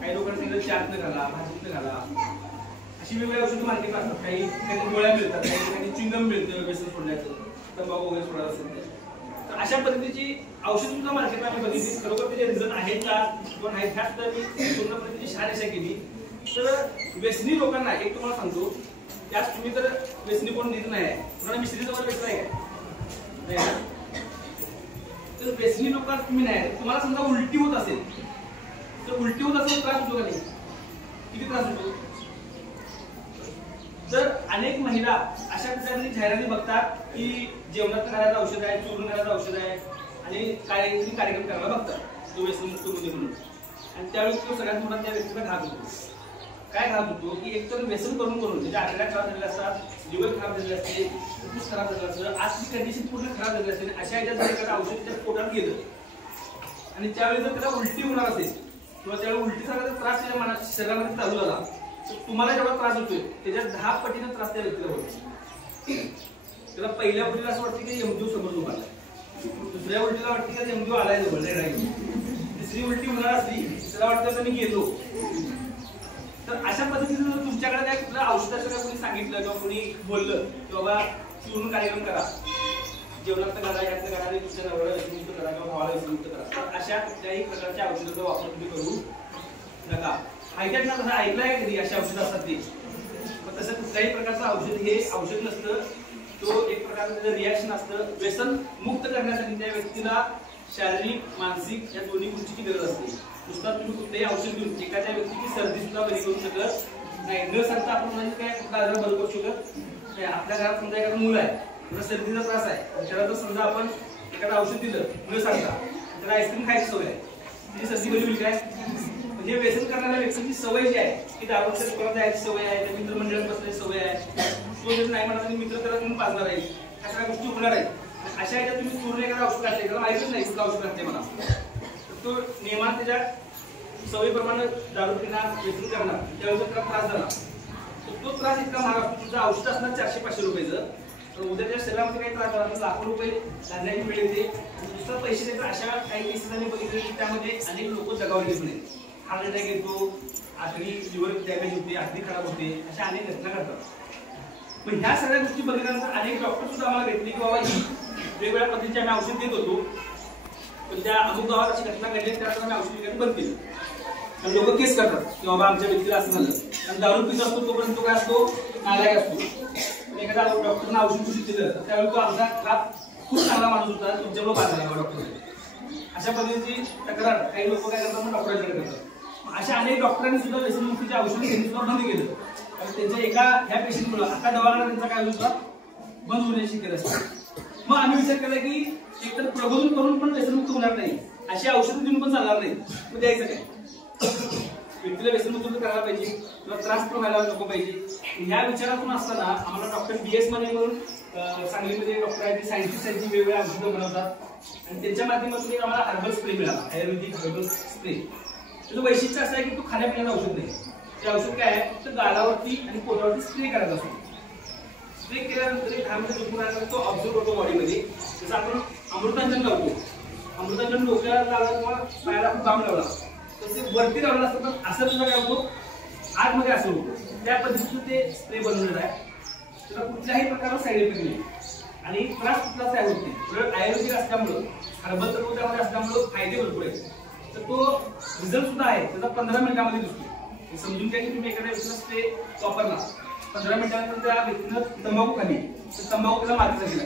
काही लोकांनी सांगितलं चहातनं घाला, भाजीतनं घाला, अशी वेगवेगळी औषधं मार्केटला असतात. काही गोळ्या मिळतात, काही ठिकाणी चिंगम मिळतं व्यसन सोडण्याचं, तंबाखू वगैरे सोडायचं असेल तर अशा पद्धतीची औषध सुद्धा मार्केटला आम्ही बघितली. खरोखर त्याचे रिझल्ट आहेत का किंवा नाहीत ह्या सुद्धा मी पूर्णपणे त्याची शहानिशा केली. तर व्यसनी लोकांना एक तुम्हाला सांगतो, त्यास तुम्ही तर व्यसनी कोण देत नाही, तुम्हाला मिश्री जवळ व्यसन आहे का, तर व्यसनी लोकांना तुम्ही नाही. तुम्हाला समजा उलटी होत असेल तर उलटी होत असेल त्रास होतो का नाही, किती त्रास होतो. तर अनेक महिला अशा प्रकारची जाहिराती बघतात की जेवणात करायचं औषध आहे, चूर्ण करायचं औषध आहे आणि काहीतरी कार्यक्रम करायला बघतात जो व्यसनमुक्त होते म्हणून. आणि त्यावेळी तो सगळ्यात मोठा त्या व्यक्तीला घात होतो. काय घात होतो की एकतर व्यसन करून त्याच्या आतड्या खराब झालेल्या असतात, लिव्हर खराब झालेले असते, फुफ्फुस खराब झालेलं असतं, आजची कंडिशन पूर्ण खराब झालेली असते. अशा ह्याच्यात जर एखादं औषध त्या पोटात गेलं आणि त्यावेळी जर त्याला उलटी होणार असेल किंवा त्यावेळी उलटीचा त्रास त्याच्या मनात शरीरामध्ये चालू झाला तर तुम्हाला जेवढा त्रास होतोय त्याच्या 10 पटीने त्रास त्या व्यक्तीला होतो. त्याला पहिल्या उलटीला असं वाटतं की एमजीओ समोर उभा आलाय, दुसऱ्या उलटीला वाटतं की एमजीओ आलाय जवळ नाही, तिसरी उलटी होणार असली त्याला वाटतं मी गेलो. तर अशा पद्धतीने तुमच्याकडे काय कुठलं औषधाचं काय कोणी सांगितलं किंवा कोणी बोललं की बाबा चूर्ण कार्यक्रम करा, जेवणात करा, यातनं करा आणि तुमच्या नवऱ्याला व्यसनमुक्त करा किंवा भावाला व्यसनमुक्त करा. तर अशा कुठल्याही प्रकारच्या औषधाचा वापर तुम्ही करू नका. ऐकत ना तसं ऐकलंय कधी अशा औषधं असतात ते, पण तसं कुठल्याही प्रकारचं औषध हे औषध नसतं. तो एक प्रकारचं रिॲक्शन असतं. व्यसन मुक्त करण्यासाठी त्या व्यक्तीला शारीरिक मानसिक या दोन्ही गोष्टीची गरज असते. नुसता तुम्ही कुठलेही औषध घेऊन एखाद्या व्यक्तीची सर्दी सुद्धा बरी करू शकत नाही. न सांगता आपण म्हणजे काय कुठला आजार बरं करू शकत नाही. आपल्या घरात समजा एखादं मुलं आहे, त्याला सर्दीचा त्रास आहे, त्याला जर समजा आपण एखादं औषध दिलं न सांगता, त्याला आईस्क्रीम खायची सवय आहे, त्याची सर्दी बरी होईल काय? म्हणजे व्यसन करणाऱ्या व्यक्तीची सवय जी आहे की दारूच्या दुकानात जायची सवय आहे, त्या मित्रमंडळात बसण्याची सवय आहे, तो जर नाही म्हणा मित्र त्याला म्हणून पाजणार आहे, ह्या सगळ्या गोष्टी होणार आहेत. अशा ह्याच्यात तुम्ही चूर्ण एखादा औषध घातले, त्याला माहितीच नाही कुठलं औषध घातले मला, तर तो नियमान त्याच्या सवयीप्रमाणे दारू पिणार व्यसन करणार, त्यावेळेस त्याला त्रास झाला तर तो त्रास इतका महाग असतो. तुमचं औषध असणार 400-500 रुपयाचं, तर उद्या त्या शरीरामध्ये काही त्रास झाला तर लाखो रुपये लागण्याची वेळ येते. दुसरं पैसे देतात. अशा काही केसेस आम्ही बघितले की त्यामध्ये अनेक लोक जगावले पण आहेत. हार्ट अटॅक येतो, आतडी लिव्हर डॅमेज होते, आतडी खराब होते, अशा अनेक घटना घडतात. पण ह्या सगळ्या गोष्टी बघितल्यानंतर अनेक डॉक्टर सुद्धा आम्हाला भेटले की बाबा ही वेगवेगळ्या पद्धतीचे आम्ही औषध देत होतो, पण त्या अमुक गावात अशी घटना घडली त्यानंतर आम्ही औषध विकत बंद केली. आणि लोक केस करतात की बाबा आमच्या व्यक्तीला असं झालं. आणि दारू पित असतो तोपर्यंत तो काय असतो, नालायक असतो. एखादा डॉक्टरनं औषध पुष्ट दिलं तर त्यावेळी तो आमचा खूप चांगला माणूस होता, तुमच्यामुळे बाद झाला डॉक्टर. अशा पद्धतीची तक्रार काही लोक काय करतात, डॉक्टरांकडे करतात. अशा अनेक डॉक्टरांनी सुद्धा व्यसनमुक्तीचे औषध घेणे सुद्धा बंद केलं. कारण त्यांच्या एका ह्या पेशंटमुळे आता दवाखाना त्यांचा काय होता बंद होण्याची शक्यता असते. मग आम्ही विचार केला की एकतर प्रबोधन करून पण व्यसनमुक्त होणार नाही, अशी औषधं देऊन पण चालणार नाही, मग द्यायचं काय? व्यक्तीला व्यसनमुक्त करायला पाहिजे, तुला त्रास पण व्हायला नको पाहिजे. ह्या विचारातून असताना आम्हाला डॉक्टर BS माने म्हणून सांगलीमध्ये डॉक्टर आहेत, सायंटिस्ट आहेत, वेगवेगळ्या औषधं बनवतात आणि त्यांच्या माध्यमातून आम्हाला हर्बल स्प्रे मिळाला, आयुर्वेदिक हर्बल स्प्रे. त्याचं वैशिष्ट्य असं आहे की तो खाण्यापिण्याचं औषध नाही. ते औषध काय आहे, फक्त गालावरती आणि पोटावरती स्प्रे करायचा असतो. स्प्रे केल्यानंतर 10 मिनिटं झोपून आल्यानंतर तो ऑब्झर्व होतो बॉडीमध्ये. जसं आपण अमृतांजन लावतो, अमृतांजन डोक्याला लावला किंवा पायाला आपण बाम लावला तर ते वरती लावलं असतं, पण असं तुझा काय होतो आतमध्ये असं होतो. त्या पद्धतीचं ते स्प्रे बनवलेलं आहे. त्याला कुठल्याही प्रकारचा साईड इफेक्ट नाही आणि त्रास कुठलाच काय होत नाही. आयुर्वेदिक असल्यामुळं, हर्बल तत्व त्यामध्ये असल्यामुळं फायदे भरपूर आहेत. तर तो रिझल्ट सुद्धा आहे त्याचा 15 मिनिटांमध्ये दिसतो. समजून घ्या की तुम्ही एखाद्या व्यक्तीला स्प्रे वापरला, 15 मिनिटांनंतर त्या व्यक्तीनं तंबाखू खाली तर तंबाखू त्याला मातीचा गेला,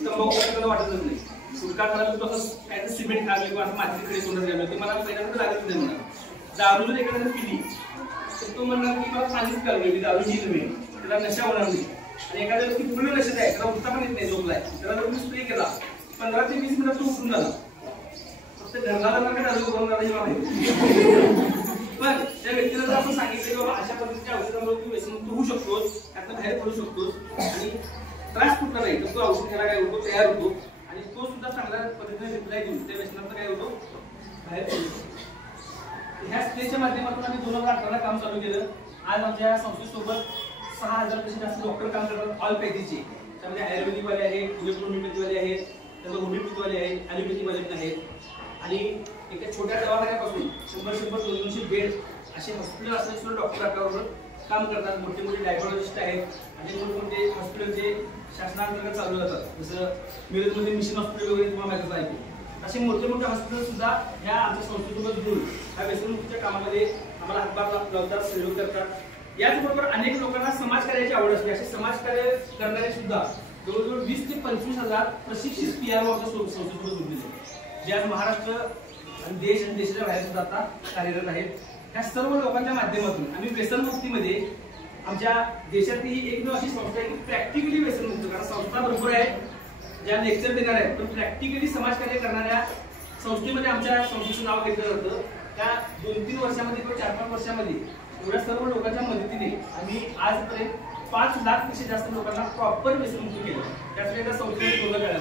तंबाखू त्याला वाटतच नाही. गुटखा खाला तर तसं काय तर सिमेंट खाल्लं किंवा असं मातीकडे तोंडात गेलं ते मला पहिल्यांदा लागत नाही म्हणणार. दारू जर एखाद्याने पिली तर तो म्हणणार की मला पाणीच प्यावलं, मी दारू घेईल मी, त्याला नशा होणार नाही. आणि एखाद्या व्यक्ती पूर्ण नशेत आहे, त्याला उठता पण येत नाही, झोपलाय, त्याला जर मी स्प्रे केला 15 ते 20 मिनिटात तो उठून झाला. फक्त घरला काय दारू करून झाला हे माहिती. पण त्या व्यक्तीला जर आपण सांगितलं की बाबा अशा पद्धतीच्या औषधामुळे तू व्यसनमुक्त होऊ शकतोस, त्यातनं बाहेर पडू शकतोस आणि त्रास कुठला नाही तर तो औषध घ्यायला काय होतो, तयार होतो आणि तो सुद्धा चांगल्या पद्धतीने रिप्लाय देऊन त्या व्यसनात काय होतो, बाहेर पडू शकतो. ह्या स्प्रेच्या माध्यमातून आम्ही 2018ला काम चालू केलं. आज आमच्या संस्थेसोबत 6000 पेक्षा जास्त डॉक्टर काम करतात, ऑल पॅकेजचे. त्यामध्ये आयुर्वेदिकवाले आहेत, होमिओपॅथीवाले आहेत, त्यामध्ये होमिओपॅथीवाले आहेत, ॲलोपॅथीवाले पण आहेत. आणि एका छोट्या दवाखान्यापासून 100-200 बेड असे हॉस्पिटल असले सुद्धा डॉक्टर आपल्याबरोबर काम करतात. मोठे मोठे डायग्नॉलॉजिस्ट आहेत आणि मोठमोठे हॉस्पिटल जे शासनांतर्गत चालू जातात, जसं मिरजमध्ये मिशन हॉस्पिटल वगैरे तुम्हाला माहितीच आहे. असे मोठे मोठे हॉस्पिटल सुद्धा ह्या आमच्या संस्थेसोबत जुळून ह्या व्यसनमुक्तीच्या कामामध्ये आम्हाला हातभार लावतात, सहयोग करतात. याचबरोबर अनेक लोकांना समाजकार्याची आवड असते. असे समाजकार्य करणारे सुद्धा जवळजवळ 20 ते 25,000 प्रशिक्षित PRO आमच्या संस्थेसोबत जुळलेले आहेत, जे आज महाराष्ट्र आणि देश आणि देशाच्या बाहेर सुद्धा आता कार्यरत आहेत. ह्या सर्व लोकांच्या माध्यमातून आम्ही व्यसनमुक्तीमध्ये आमच्या देशातली ही एकमेव अशी संस्था आहे की प्रॅक्टिकली व्यसनमुक्त, कारण संस्था भरपूर आहेत ज्या लेक्चर देणार आहेत, पण प्रॅक्टिकली समाजकार्य करणाऱ्या संस्थेमध्ये आमच्या संस्थेचं नाव घेतलं जातं. त्या 2-3 वर्षामध्ये किंवा 4-5 वर्षामध्ये एवढ्या सर्व लोकांच्या मदतीने आम्ही आजपर्यंत 5 लाखपेक्षा जास्त लोकांना प्रॉपर व्यसनमुक्त केलं. त्यासाठी त्या संस्थेने थोडं कळलं.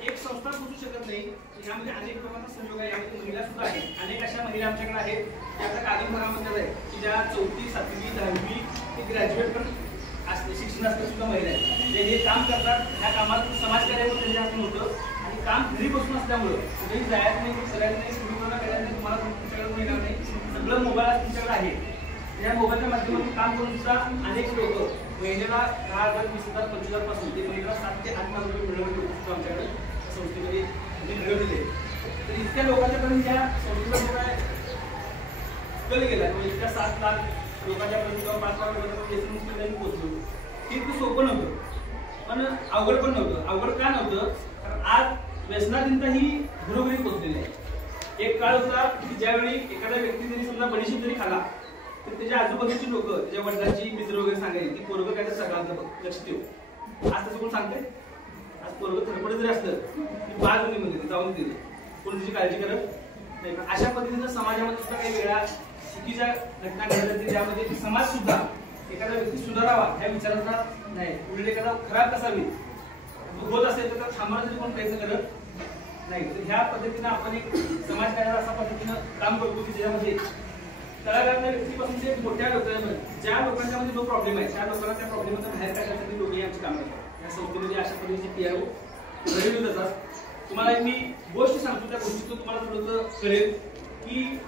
एक संस्था पोचू शकत नाही, यामध्ये अनेक लोकांचा सहयोग आहे. यामध्ये महिला सुद्धा आहेत. अनेक अशा महिला आमच्याकडे आहेत त्या आपल्या कागदभरामध्ये आहेत की ज्या 4थी, 7वी, 10वी ते ग्रॅज्युएट पण असते, शिक्षण असतात सुद्धा महिला आहेत. जे हे काम करतात, ह्या कामात समाजकार्य त्यांच्या हातून होतं आणि काम घरी बसून असल्यामुळं कुठेही जायचं नाही, करायचं नाही, सुरू करायला नाही, तुम्हाला तुमच्याकडे मिळणार नाही, सगळं मोबाईल तुमच्याकडे आहे. या मोबाईलच्या माध्यमातून काम करून सुद्धा अनेक लोक महिन्याला 10,000, 20,000, 25,000 पासून ते महिन्याला 7 ते 8 लाख रुपये मिळवणे लोक आमच्याकडे संस्थेमध्ये मिळवलेले. तर इतक्या लोकांच्यापर्यंत या संस्थेला काय कल गेला म्हणजे इतक्या 7 लाख लोकांच्यापर्यंत किंवा 5 लाख लोकांपर्यंत पोहोचलो. हे इतकं सोपं नव्हतं पण अवघड पण नव्हतं. अवघड का नव्हतं कारण आज व्यसनाधीनता ही घरोघरी पोहोचलेली आहे. एक काळ होता की ज्यावेळी एखाद्या व्यक्तीने समजा बडीशेप जरी खाला तर त्याच्या आजूबाजूची लोक त्याच्या वडिलांची मित्र वगैरे सांगायची की पोरगं काय तर सगळं लक्ष ठेव. आज तसं कोण सांगते? आज पोरगं थरपडे जरी असलं की बाळ मध्ये जाऊन दिले कोण त्याची काळजी करत नाही. अशा पद्धतीनं समाजामध्ये सुद्धा काही वेळा चुकीच्या घटना घडल्या ज्यामध्ये समाज सुद्धा एखादा व्यक्ती सुधारावा ह्या विचाराचा नाही. उलट एखादा खराब कसा होईल होत असेल तर थांबवण्यासाठी कोण प्रयत्न करत नाही. तर ह्या पद्धतीनं आपण एक समाज कार्याला अशा पद्धतीनं काम करतो की ज्यामध्ये तळागाळातल्या व्यक्तीपासून ते मोठ्या लोकांमध्ये ज्या लोकांच्यामध्ये जो प्रॉब्लेम आहे त्या लोकांना त्या प्रॉब्लेमचा बाहेर काढण्यासाठी दोघेही आमचे काम करतात. या संस्थेमध्ये अशा पद्धतीचे PRO घडवले जातात. तुम्हाला मी गोष्ट सांगतो त्या गोष्टीतून तुम्हाला थोडंसं कळेल की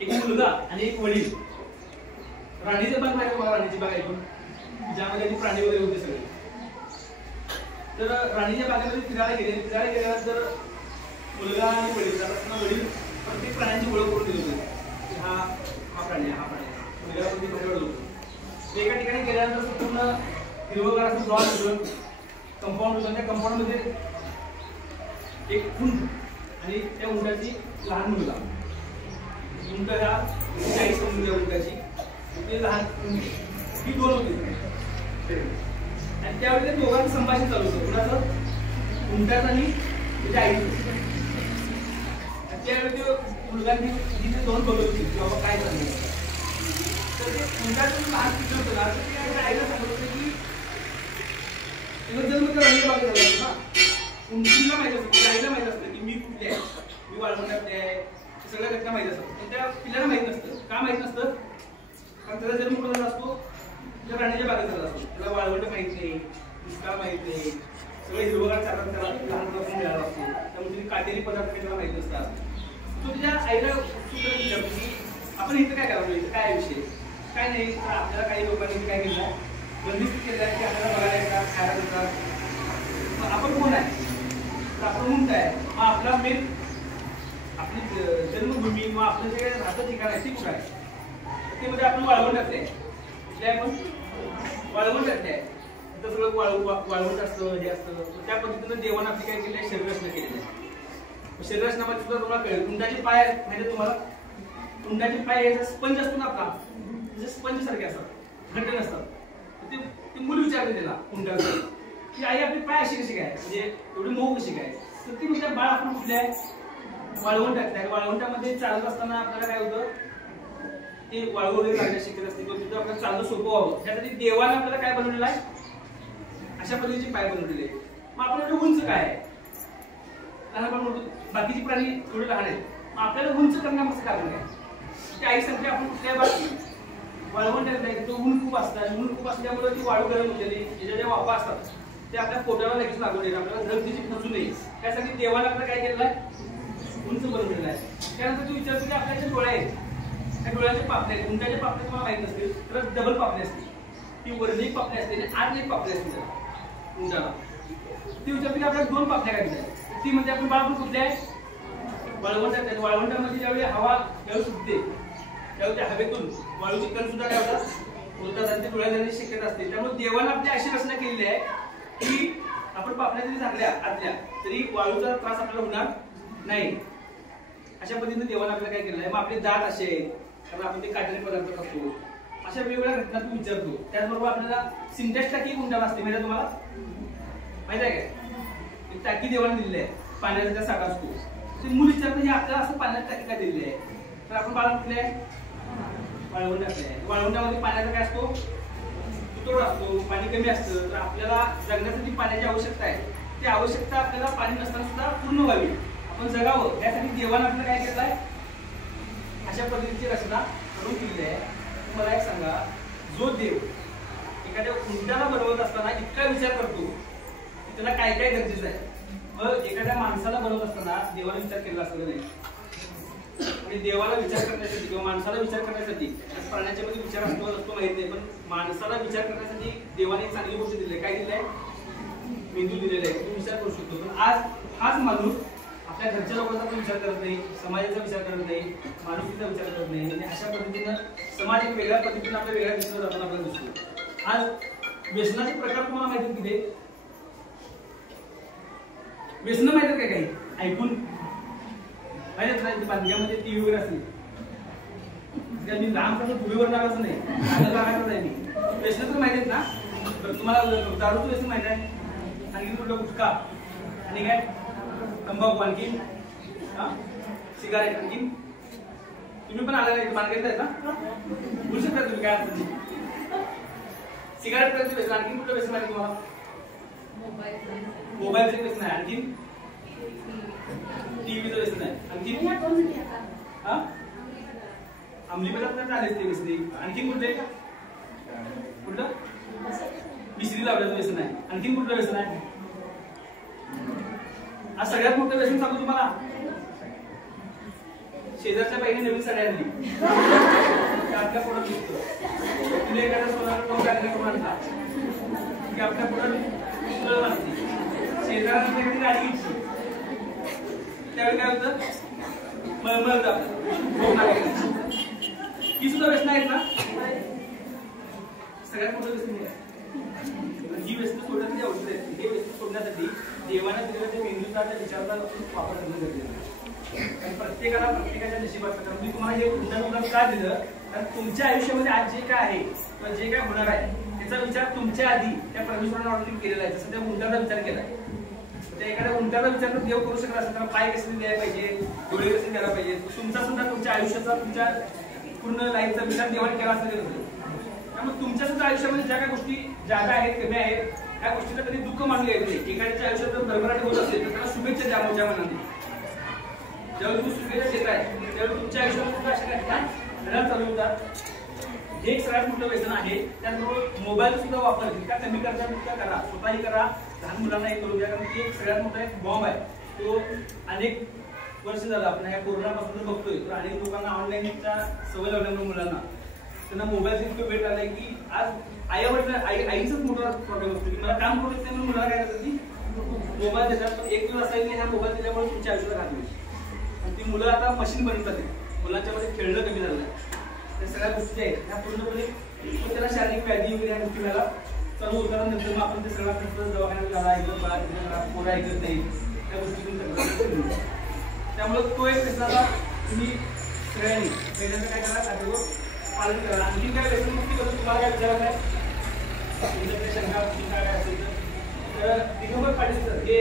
एक मुलगा आणि एक वडील राणीचे बाग माहिती मला राणीची बाग ऐकून ज्यामध्ये प्राणी वगैरे होते सगळे. तर राणीच्या बागेमध्ये फिरायला गेल्यानंतर मुलगा आणि वडील प्रत्येक प्राण्यांची ओळख करून दिली होती. हा प्राणी हा प्राणी मुलगा पण ती ओळख होतो. एका ठिकाणी गेल्यानंतर पूर्ण हिरवगार असं लॉन होतं कंपाऊंड होतं. त्या कंपाऊंडमध्ये एक उंट आणि त्या उंटाची लहान मुलगा. उंट ह्या 40 मुलगा उंटाची ते लहान ही 2 होती आणि त्यावेळी ते दोघांचं संभाषण चालू होतं. कुणाचं? उंटाचं आणि त्याच्या आईचं. त्यावेळी ते मुलगांनी तिथे 2 बघत होती की बाबा काय चाललंय. तर ते उंटाचं लहान पिकं होतं ना तर ते आईला सांगत होतं की जन्म तर राणीच्या बागेत झाला असतो ना. उंटीला माहिती असतं त्या आईला माहित असतं की मी कुठले आहे मी वाळवंटातले आहे सगळ्या घटना माहित असतात. पण त्या पिल्लाला माहित नसतं. का माहित नसतं? कारण त्याचा जन्म कुठे झाला असतो त्या राणीच्या बागेत झाला असतो. त्याला वाळवंट माहित नाही दुष्काळ माहित नाही सगळे हिरवगार चालत त्याला लहानपणापासून मिळाला असतो. त्यामुळे काटेरी पदार्थ काही त्याला माहित नसतात. तो त्याच्या आईला उत्सुकता विचारतो की आपण इथं काय करावं इथं काय विषय काय नाही. तर आपल्याला काही लोकांनी काय केलं बंदिस्त केलं आहे की आपल्याला बघायला येतात खायला देतात. मग आपण कोण आहे तर आपण उंट आहे. मग आपला मेन आपली जन्मभूमी किंवा आपलं जे राहतं ठिकाण आहे ती कुठं आहे ते म्हणजे आपण वाळवंटातले आहे. आपण वाळवंटातले आहे. तर सगळं वाळवंट असतं हे असतं. त्या पद्धतीनं देवानं आपली काय केली आहे शरीर रचना केलेली आहे. शरीर रचनामध्ये सुद्धा तुम्हाला कळेल. उंटाचे पाय म्हणजे तुम्हाला उंटाचे पाय याचा स्पंज असतो ना आपला म्हणजे स्पंज सारखे असतात घट्ट नसतात. ते मूल विचारते त्याला उंटाचं की आई आपली पाय अशी कशी काय म्हणजे एवढी मऊ कशी काय. तर ती म्हणजे बाळ आपण कुठले आहे वाळवंटातले आहे. वाळवंटामध्ये चालत असताना आपल्याला काय होतं ते वाळू वगैरे लागण्याची शक्यता असते किंवा तिथं आपल्याला चालणं सोपं व्हावं त्यासाठी देवाने आपल्याला काय बनवलेलं आहे अशा पद्धतीचे पाय बनवलेले. मग आपल्याला उंच काय आहे लहान मोठं बाकीची प्राणी थोडे लहान आहेत. मग आपल्याला उंच करण्यामागचं कारण काय ते आई सांगते आपण कुठल्या बाकी वाळवंटात आहे तो ऊन खूप असतात. ऊन खूप असल्यामुळे ती वाळू गरम होतेली त्याच्या ज्या वाफा असतात ते आपल्या पोटाला लगेच लागू नये आपल्याला जग तिची पोचू नये त्यासाठी देवाला आपल्याला काय केलेलं आहे उंच बनवलेलं आहे. त्यानंतर तू विचारतो की आपल्या डोळे आहेत त्या डोळ्याचे पापले आहेत. उंटाचे पापले तुम्हाला माहित नसतील तर डबल पापले असतील. ती वरली एक पापले असते आणि आत एक पापले असते उंटाला. ती विचारतो की आपल्याला 2 पापल्या काय ती म्हणजे आपण बाळ पण कुठले आहे वाळवंटात. वाळवंटामध्ये ज्यावेळी हवा ज्यावेळी सुटते त्यावेळी त्या हवेतून वाळूची कण सुद्धा काय होतात बोलतात आणि ते डोळ्यात जाण्याची शक्यता असते. त्यामुळे देवाने आपली अशी रचना केलेली आहे की आपण पापण्या जरी झाकल्या आतल्या तरी वाळूचा त्रास आपल्याला होणार नाही. अशा पद्धतीने देवाने आपल्याला काय केलं आहे. मग आपले दात असे आहेत कारण आपण ते काटेरी पदार्थ खातो. अशा वेगवेगळ्या घटना तू विचारतो. त्याचबरोबर आपल्याला सिंटॅक्स टाकी उंटाला असते माहिती आहे तुम्हाला माहित आहे काय एक टाकी देवाने दिलेली आहे पाण्याचा त्या साठा असतो. ते मुली विचारतं हे आपल्याला असं पाण्याची टाकी काय दिलेली आहे तर आपण बाळा कुठले आहे वाळवंटातले आहे. वाळवंटामध्ये पाण्याचा काय असतो तुटवडा असतो पाणी कमी असतं. तर आपल्याला जगण्यासाठी पाण्याची आवश्यकता आहे. ती आवश्यकता आपल्याला पाणी नसताना सुद्धा पूर्ण व्हावी आपण जगावं यासाठी देवाने आपल्याला काय केलं आहे अशा पद्धतीची रचना करून केलेली आहे. मला एक सांगा जो देव एखाद्या उंटाला बनवत असताना इतका विचार करतो की त्याला काय काय गरजेचं आहे. मग एखाद्या माणसाला बनवत असताना देवाने विचार केला असं नाही आणि देवाला विचार करण्यासाठी किंवा माणसाला विचार करण्यासाठी प्राण्याच्या मध्ये विचार असतो नसतो माहित नाही, पण माणसाला विचार करण्यासाठी देवाने चांगली गोष्ट दिली आहे. काय दिली आहे? मेंदू दिलेला आहे, तो विचार करू शकतो. पण आज हाच माणूस आपल्या घरच्या लोकांचा पण विचार करत नाही, समाजाचा विचार करत नाही, माणुसकीचा विचार करत नाही. आणि अशा पद्धतीनं समाज एक वेगळ्या पद्धतीने आपल्या वेगळ्या दिशेने जाताना आपल्याला दिसतो. आज व्यसनाचे प्रकार तुम्हाला माहिती आहेत किती? व्यसन माहिती आहेत काय? काही ऐकून माहिती नाही. बांधक्यामध्ये टीव्ही वगैरे असेल, मी रामकडे टीव्हीवर लागायचं नाही, लागायचं नाही. मी व्यसन तर माहिती आहेत ना? तर तुम्हाला दारूचं व्यसन माहिती आहे, आणखी कुठलं गुटखा, आणि काय तंबाखू, आणखी सिगारेट, आणखी तुम्ही पण आला नाही बांधकायचं आहे ना? बोलू शकता तुम्ही काय असेल? सिगारेट करायचं व्यसन, आणखी कुठलं व्यसन आहे तुम्हाला? मोबाईलचं व्यसन आहे, आणखी टीव्हीचं व्यसन आहे, आणखी अंमली पदार्थ आलेच ते व्यसन. आणखी कुठले? कुठलं? मिश्री लावल्याचं व्यसन आहे. आणखी कुठलं व्यसन आहे? आज सगळ्यात मोठं व्यसन सांगू तुम्हाला, शेजारच्या बाईने नवीन साडी आणली, आपल्या पुढं दिसतो, तिने एखाद्या सोनाला टोक करून आणला की आपल्या पुढं मानते. शेजाराने एखादी गाडी घेतली, त्यावेळी काय होतं? मळमळ जात. ही सुद्धा व्यसन आहेत ना? सगळ्यात मोठं व्यसन आहे. ही व्यसन सोडण्यासाठी औषध आहेत. हे व्यसन सोडण्यासाठी देवाने दिलेल्या त्या मेंदूचा त्या विचाराचा वापर करणं गरजेचं आहे. कारण प्रत्येकाला प्रत्येकाच्या नशिबाचं, कारण मी तुम्हाला हे गुंतवणूक का दिलं, कारण तुमच्या आयुष्यामध्ये आज जे काय आहे किंवा जे काय होणार आहे त्याचा विचार तुमच्या आधी त्या परमेश्वराने ऑलरेडी केलेला आहे. जसं त्या उंटाचा विचार केलाय, त्या एखाद्या उंटाचा विचार देव करू शकत असेल, त्याला पाय कसे द्यायला पाहिजे, डोळे कसे द्यायला पाहिजे, तुमचा सुद्धा तुमच्या आयुष्याचा, तुमच्या पूर्ण लाईफचा विचार देवाने केला असेल. त्यामुळे तुमच्या सुद्धा आयुष्यामध्ये ज्या काही गोष्टी ज्यादा आहेत, कमी आहेत, त्या गोष्टीला कधी दुःख मानलं येत नाही. एखाद्याच्या आयुष्यात जर भरभराट होत असेल तर त्याला शुभेच्छा द्या मोठ्या मनाने. ज्यावेळी तुम्ही शुभेच्छा देत आहे त्यावेळी तुमच्या आयुष्यात सुद्धा अशा घटना घडत चालू होतात. हे एक सगळ्यात मोठं व्यसन आहे. त्याचबरोबर मोबाईल सुद्धा वापर जितका कमी करता तितका करा, स्वतःही करा, लहान मुलांना हे करू द्या. कारण ती एक सगळ्यात मोठा एक बॉम्ब आहे. तो अनेक वर्ष झालं आपण ह्या कोरोनापासून बघतोय, तर अनेक लोकांना ऑनलाईनच्या सवय लावल्यामुळे मुलांना त्यांना मोबाईलचा इतकं वेळ लागलाय की आज आईचाच मोठा प्रॉब्लेम असतो की मला काम करू नाही म्हणून मुलाला काय करतात की मोबाईल देतात. पण एक दिवस असायला ह्या मोबाईल दिल्यामुळे तुमच्या आयुष्यात घातली आणि ती मुलं आता मशीन बनत जाते. मुलांच्यामध्ये खेळणं कमी झालं आहे. त्या सगळ्या गोष्टी आहेत ह्या पूर्णपणे त्याला शारीरिक व्याधी वगैरे ह्या गोष्टी व्हायला चालू होताना नंतर मग आपण ते सगळा खर्च दवाखान्यात झाला, ऐकत बळा तिथे पोरा ऐकत नाही, त्या गोष्टी. त्यामुळे तो एक व्यसनाला तुम्ही सगळ्यांनी पहिल्यांदा काय करा, त्याच्यावर पालन करा. आणखी काय व्यसनमुक्तीबद्दल तुम्हाला काय विचारायचं आहे? शंका काय असेल तर दिगंबर पाटील सर हे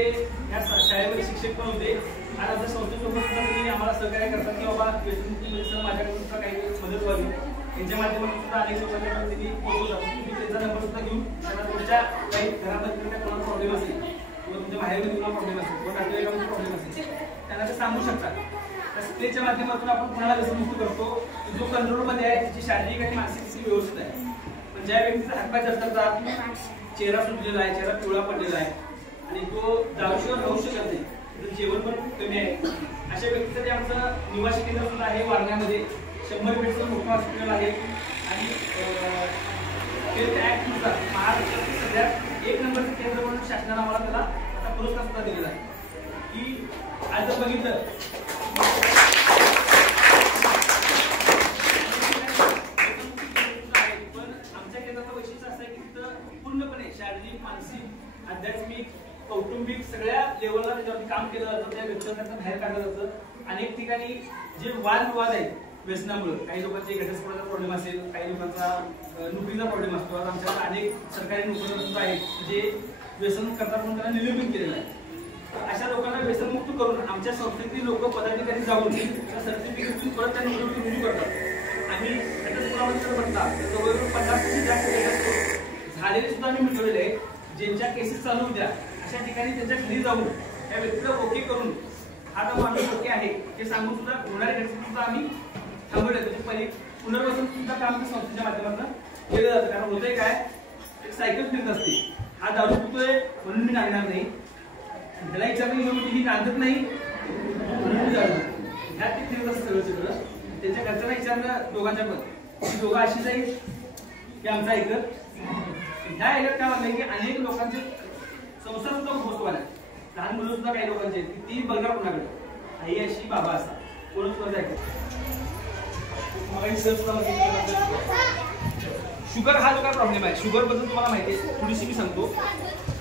या शाळेमध्ये शिक्षक पण होते आणि आमच्या संस्थेसोबत सुद्धा त्यांनी आम्हाला सहकार्य करतात की बाबा व्यसनमुक्तीमध्ये सर माझ्याकडून सुद्धा काही मदत व्हावी. त्यांच्या माध्यमातून सुद्धा अनेक लोकांना त्यांनी पोहोचवतात. तुम्ही त्यांचा नंबर सुद्धा घेऊन त्यांना तुमच्या काही घरामध्ये काय कोणाला प्रॉब्लेम असेल किंवा तुमच्या बाहेरमध्ये तुम्हाला प्रॉब्लेम असेल किंवा नातेवाईकांमध्ये प्रॉब्लेम असेल त्यांना ते सांगू शकतात. त्याच्या माध्यमातून आपण कोणाला व्यसनमुक्त करतो जो कंट्रोलमध्ये आहे, त्याची शारीरिक आणि मानसिक स्थिती व्यवस्थित आहे. पण ज्या व्यक्तीचा हातपाय जळतात, चेहरा सुटलेला आहे, चेहरा पिवळा पडलेला आहे आणि तो दारूशिवाय राहू शकत नाही, त्याचं जेवण पण कमी आहे, अशा व्यक्तीसाठी आमचं निवासी केंद्र सुद्धा आहे वारण्यामध्ये. 100 बेडचं मोठं हॉस्पिटल आहे आणि हेल्थ ऍक्टनुसार महाराष्ट्रातील सगळ्यात 1 नंबरचं केंद्र म्हणून शासनाने आम्हाला त्याला आता पुरस्कार सुद्धा दिलेला आहे. की आज जर बघितलं शारीरिक, मानसिक, आध्यात्मिक, कौटुंबिक सगळ्या लेवलला त्याच्यावरती काम केलं जातं. त्या व्यक्तींना बाहेर काढलं जातं. अनेक ठिकाणी जे वादविवाद आहेत व्यसनामुळे, काही लोकांचे घटस्फोटाचा प्रॉब्लेम असेल, काही लोकांचा नोकरीचा प्रॉब्लेम असतो. आमच्याकडे अनेक सरकारी नोकऱ्या सुद्धा आहेत जे व्यसन करतात म्हणून त्यांना निलंबित केलेलं आहे. अशा लोकांना व्यसनमुक्त करून आमच्या संस्थेतील लोक पदाधिकारी जाऊन सर्टिफिकेट परत त्या नोकरीवरती रुजू करतात. आम्ही घटस्फोटामध्ये म्हणतात जवळजवळ 50 जास्त घटस्फोट झालेले सुद्धा आम्ही मिळवलेले आहेत. ज्यांच्या केसेस चालू होत्या अशा ठिकाणी त्यांच्या घरी जाऊन त्या व्यक्तीला ओके करून हा जो माणूस ओके आहे हे सांगून सुद्धा होणारे घटस्फोट सुद्धा आम्ही थांबवले. त्याचे पुनर्वसन सुद्धा काम संस्थेच्या माध्यमातून केलं जातं. कारण होतंय काय, एक सायकल फिरत असते, हा दारू पितोय म्हणून मी नांगणार नाही, त्याला विचारलं ही नांदत नाही म्हणून मी जाणार. ह्या ते फिरत असं सगळं सगळं त्यांच्या घरच्यांना विचारलं दोघांच्या पण की दोघं अशी जाईल की आमचं ऐकत ह्या ऐकत काय म्हणलं की अनेक लोकांचे संसार सुद्धा होतो आला लहान मुलं सुद्धा काही लोकांचे ती बघणार कोणाकडे आई अशी बाबा असा कोणच सुद्धा ऐकत शुगर हा जो काय प्रॉब्लेम आहे शुगर बद्दल तुम्हाला माहिती आहे थोडीशी मी सांगतो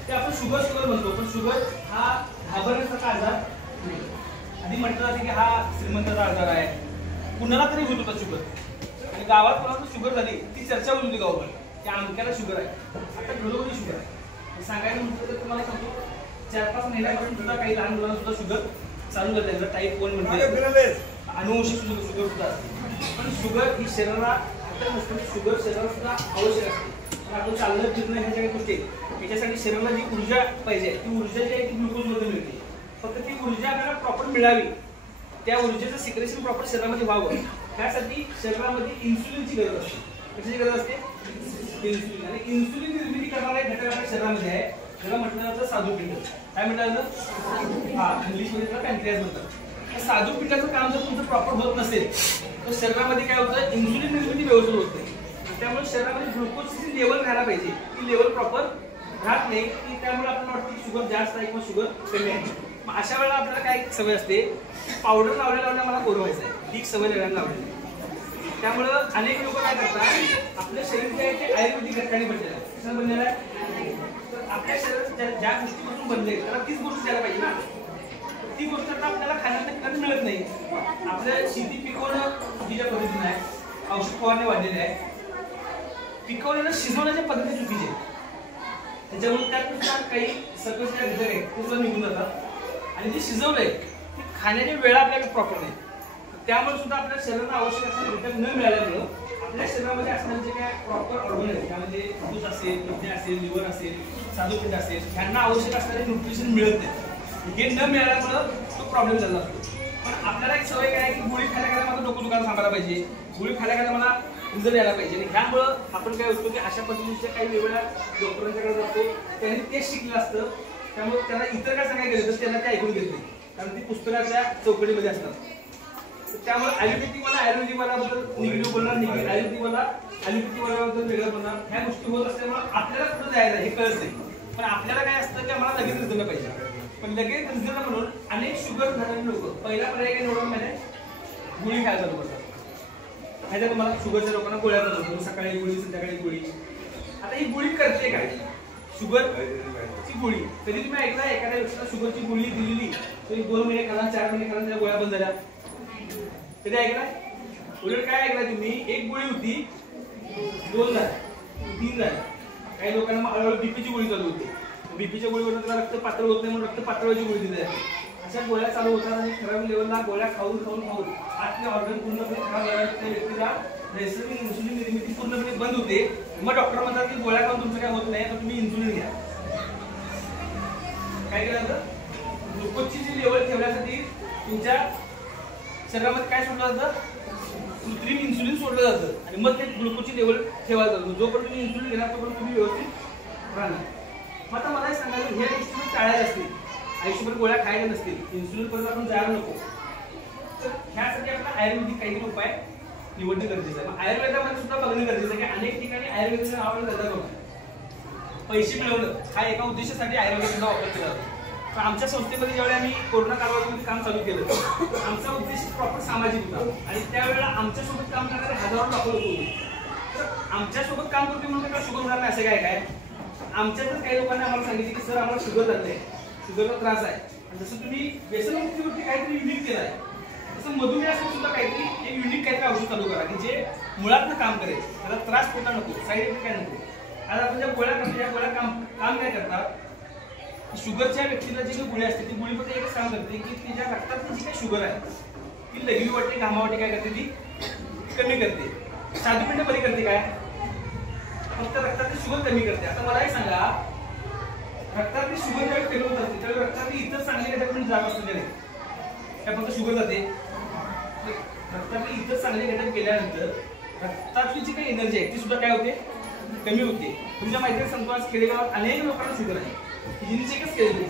ते आपण शुगर म्हणतो पण शुगर हा घाबरण्यासारखा आजार नाही आधी म्हटलं जाते की हा श्रीमंताचा आजार आहे कुणाला तरी होत होता शुगर आणि गावात कोणाला शुगर झाली ती चर्चा होत होती गावावर की आमक्याला शुगर आहे आता घरोघरी शुगर आहे सांगायला म्हटलं तर तुम्हाला सांगतो 4-5 महिन्यापासून सुद्धा काही लहान मुलांना सुद्धा शुगर चालू झालं त्यांना टाईप 1 म्हणजे अनुवंशिक शुगर सुद्धा असते पण शुगर ही शरीराला घातक नसते शुगर शरीराला सुद्धा आवश्यक असते आपण चालणं फिरणं ह्या सगळ्या गोष्टी याच्यासाठी शरीराला जी ऊर्जा पाहिजे ती ऊर्जा जी आहे ती ग्लुकोजमध्ये मिळते फक्त ती ऊर्जा आपल्याला प्रॉपर मिळावी त्या ऊर्जेचं सिक्रेशन प्रॉपर शरीरामध्ये व्हावं त्यासाठी शरीरामध्ये इन्सुलिनची गरज असते कशाची गरज असते इन्सुलिन आणि इन्सुलिन निर्मिती करणारा एक घटक आपल्या शरीरामध्ये आहे त्याला म्हटलं जातं साधूपिंड काय म्हटलं जातं हा इंग्लिशमध्ये त्याला पॅन्क्रियास म्हणतात साधूपिंडाचं काम जर तुमचं प्रॉपर होत नसेल तर शरीरामध्ये काय होतं इन्सुलिन निर्मिती व्यवस्थित होत नाही त्यामुळे शरीरामध्ये ग्लुकोजची लेवल राहायला पाहिजे ती लेवल प्रॉपर राहत नाही की त्यामुळे आपल्याला वाटतं की शुगर जास्त आहे किंवा शुगर कमी आहे मग अशा वेळेला आपल्याला काय सवय असते पावडर लावल्या मला गोरं व्हायचं आहे ही सवय वेळाला लावलेली त्यामुळं अनेक लोक काय करतात आपल्या शरीर जे आहे ते आयुर्वेदिक घटकाने बनलेलं आहे कसं बनलेलं आहे तर आपल्या शरीरात ज्या गोष्टीपासून बनले त्याला तीच गोष्ट द्यायला पाहिजे ना ती गोष्ट तर आपल्याला खाण्यात मिळत नाही आपल्या शेती पिकवणं चुकीच्या पद्धतीने आहे औषध फवारणी वाढलेले आहे पिकवलेलं शिजवण्याच्या पद्धती चुकीची आहे त्याच्यामुळे त्यात काही सकस घटक आहेत ते सुद्धा निघून जातात आणि जे शिजवलंय ते खाण्याची वेळा आपल्याला प्रॉपर नाही त्यामुळे सुद्धा आपल्या शरीराला आवश्यक असणारे घटक न मिळाल्यामुळं आपल्या शरीरामध्ये असणारे जे काय प्रॉपर ऑर्गन आहेत त्यामध्ये दूध असेल किडनी असेल लिव्हर असेल साधूपिंड असेल ह्यांना आवश्यक असणारे न्यूट्रिशन मिळत नाही हे न मिळाल्यामुळं तो प्रॉब्लेम झाला असतो पण आपल्याला एक सवय काय आहे की गोळी खायला माझं डोकं दुखायला थांबायला पाहिजे गोळी खायला मला रिझल्ट यायला पाहिजे आणि ह्यामुळं आपण काय होतो की अशा पद्धतीच्या काही वेगवेगळ्या डॉक्टरांच्याकडे जातो त्यांनी तेच शिकलं असतं त्यामुळे त्यांना इतर काय सांगायला गेलं तर त्यांना ते ऐकून घेत नाही कारण ती पुस्तकाच्या चौकटीमध्ये असतात त्यामुळे आयुर्वेदिक वालाबद्दल निगेटिव्ह बोलणार नाही आयुर्वेदिक वालाबद्दल वेगळं बोलणार ह्या गोष्टी होत असल्यामुळे आपल्याला कुठं जायचं हे कळत नाही पण आपल्याला काय असतं की आम्हाला लगेच रिझल्ट पाहिजे पण लगेच रिझल्ट म्हणून अनेक शुगर झालेले लोक पहिला पर्याय काय निवडून माहिती गोळी खायला चालू करतात माहिती आहे तुम्हाला शुगरच्या लोकांना गोळ्या करतात सकाळी गोळी संध्याकाळी गोळी आता ही गोळी करते काय शुगरची गोळी कधी तुम्ही ऐकला एखाद्या व्यक्तीला शुगरची गोळी दिलेली तरी 2 महिने खाला 4 महिने खाला त्या गोळ्या बंद झाल्या कधी ऐकला उलट काय ऐकला तुम्ही एक गोळी होती 2 झाल्या 3 झाल्या काही लोकांना हळूहळू बीपीची गोळी चालू होती बीपीच्या गोळीवर त्याला रक्त पातळ होत नाही म्हणून रक्त पातळाची गोळी दिली जाते अशा गोळ्या चालू होतात आणि ठराविक लेवलला गोळ्या खाऊन आतले ऑर्गन पूर्णपणे खराब झाल्यावर त्या व्यक्तीला नैसर्गिक इन्सुलिन निर्मिती पूर्णपणे बंद होते मग डॉक्टर म्हणतात की गोळ्या खाऊन तुमचं काय होत नाही तर तुम्ही इन्सुलिन घ्या काय केलं जातं ग्लुकोजची जी लेवल ठेवण्यासाठी तुमच्या शरीरामध्ये काय सोडलं जातं कृत्रिम इन्सुलिन सोडलं जातं आणि मग ते ग्लुकोजची लेवल ठेवायला जातं जोपर्यंत तुम्ही इन्सुलिन घेणार तोपर्यंत तुम्ही व्यवस्थित राहणार मग आता मला सांगायचं ह्या गोष्टी टाळायच्या असतील आयुष्यभर गोळ्या खायला नसतील इन्सुलिन पर्यंत आपण जायला नको तर ह्यासाठी आपल्याला आयुर्वेदिक काही उपाय निवडणे गरजेचं आहे आयुर्वेदामध्ये सुद्धा बघणं गरजेचं आहे की अनेक ठिकाणी आयुर्वेदाचा वापर करतात बघा पैसे मिळवणं हा एका उद्देशासाठी आयुर्वेदाचा वापर केला जातो तर आमच्या संस्थेमध्ये ज्यावेळी आम्ही कोरोना कालावधीमध्ये काम चालू केलं तर आमचा उद्देश प्रॉपर सामाजिक होता आणि त्यावेळेला आमच्यासोबत काम करणारे हजारो लोक होते तर आमच्यासोबत काम करते म्हणून काय शुगर होणार नाही असं काय आमच्यातच काही लोकांनी आम्हाला सांगितलं की सर आम्हाला शुगर झालंय शुगरचा त्रास आहे आणि जसं तुम्ही व्यसनमुक्तीवरती काहीतरी युनिक केलं आहे तसं मधुमेहासाठी सुद्धा काहीतरी एक युनिक काहीतरी औषध चालू करा की जे मुळातनं काम करेल त्याला त्रास होता नको साईड इफेक्ट काय नको आज आपण ज्या गोळ्या करतो त्या गोळ्या काम काय करतात शुगरच्या व्यक्तीला जी काही गोळी असते ती गोळी फक्त एकच काम करते की तिच्या रक्तातली जी काही शुगर आहे ती लघवी वाटते घामावाटी काय करते ती कमी करते साधूपिंड बरी करते काय फक्त रक्तातली शुगर कमी करते आता मला एक सांगा रक्तातली शुगर ज्यावेळी कमी होत असते त्यावेळी रक्तातली इतर चांगले घटक म्हणजे जात असते त्याने त्या फक्त शुगर जाते रक्तातले इतर चांगले घटक केल्यानंतर रक्तातली जी काही एनर्जी आहे ती सुद्धा काय होते कमी होते तुमच्या माहिती सांगतो आज खेडेगावात अनेक लोकांना शुगर आहे हिजीनीचे एकच केले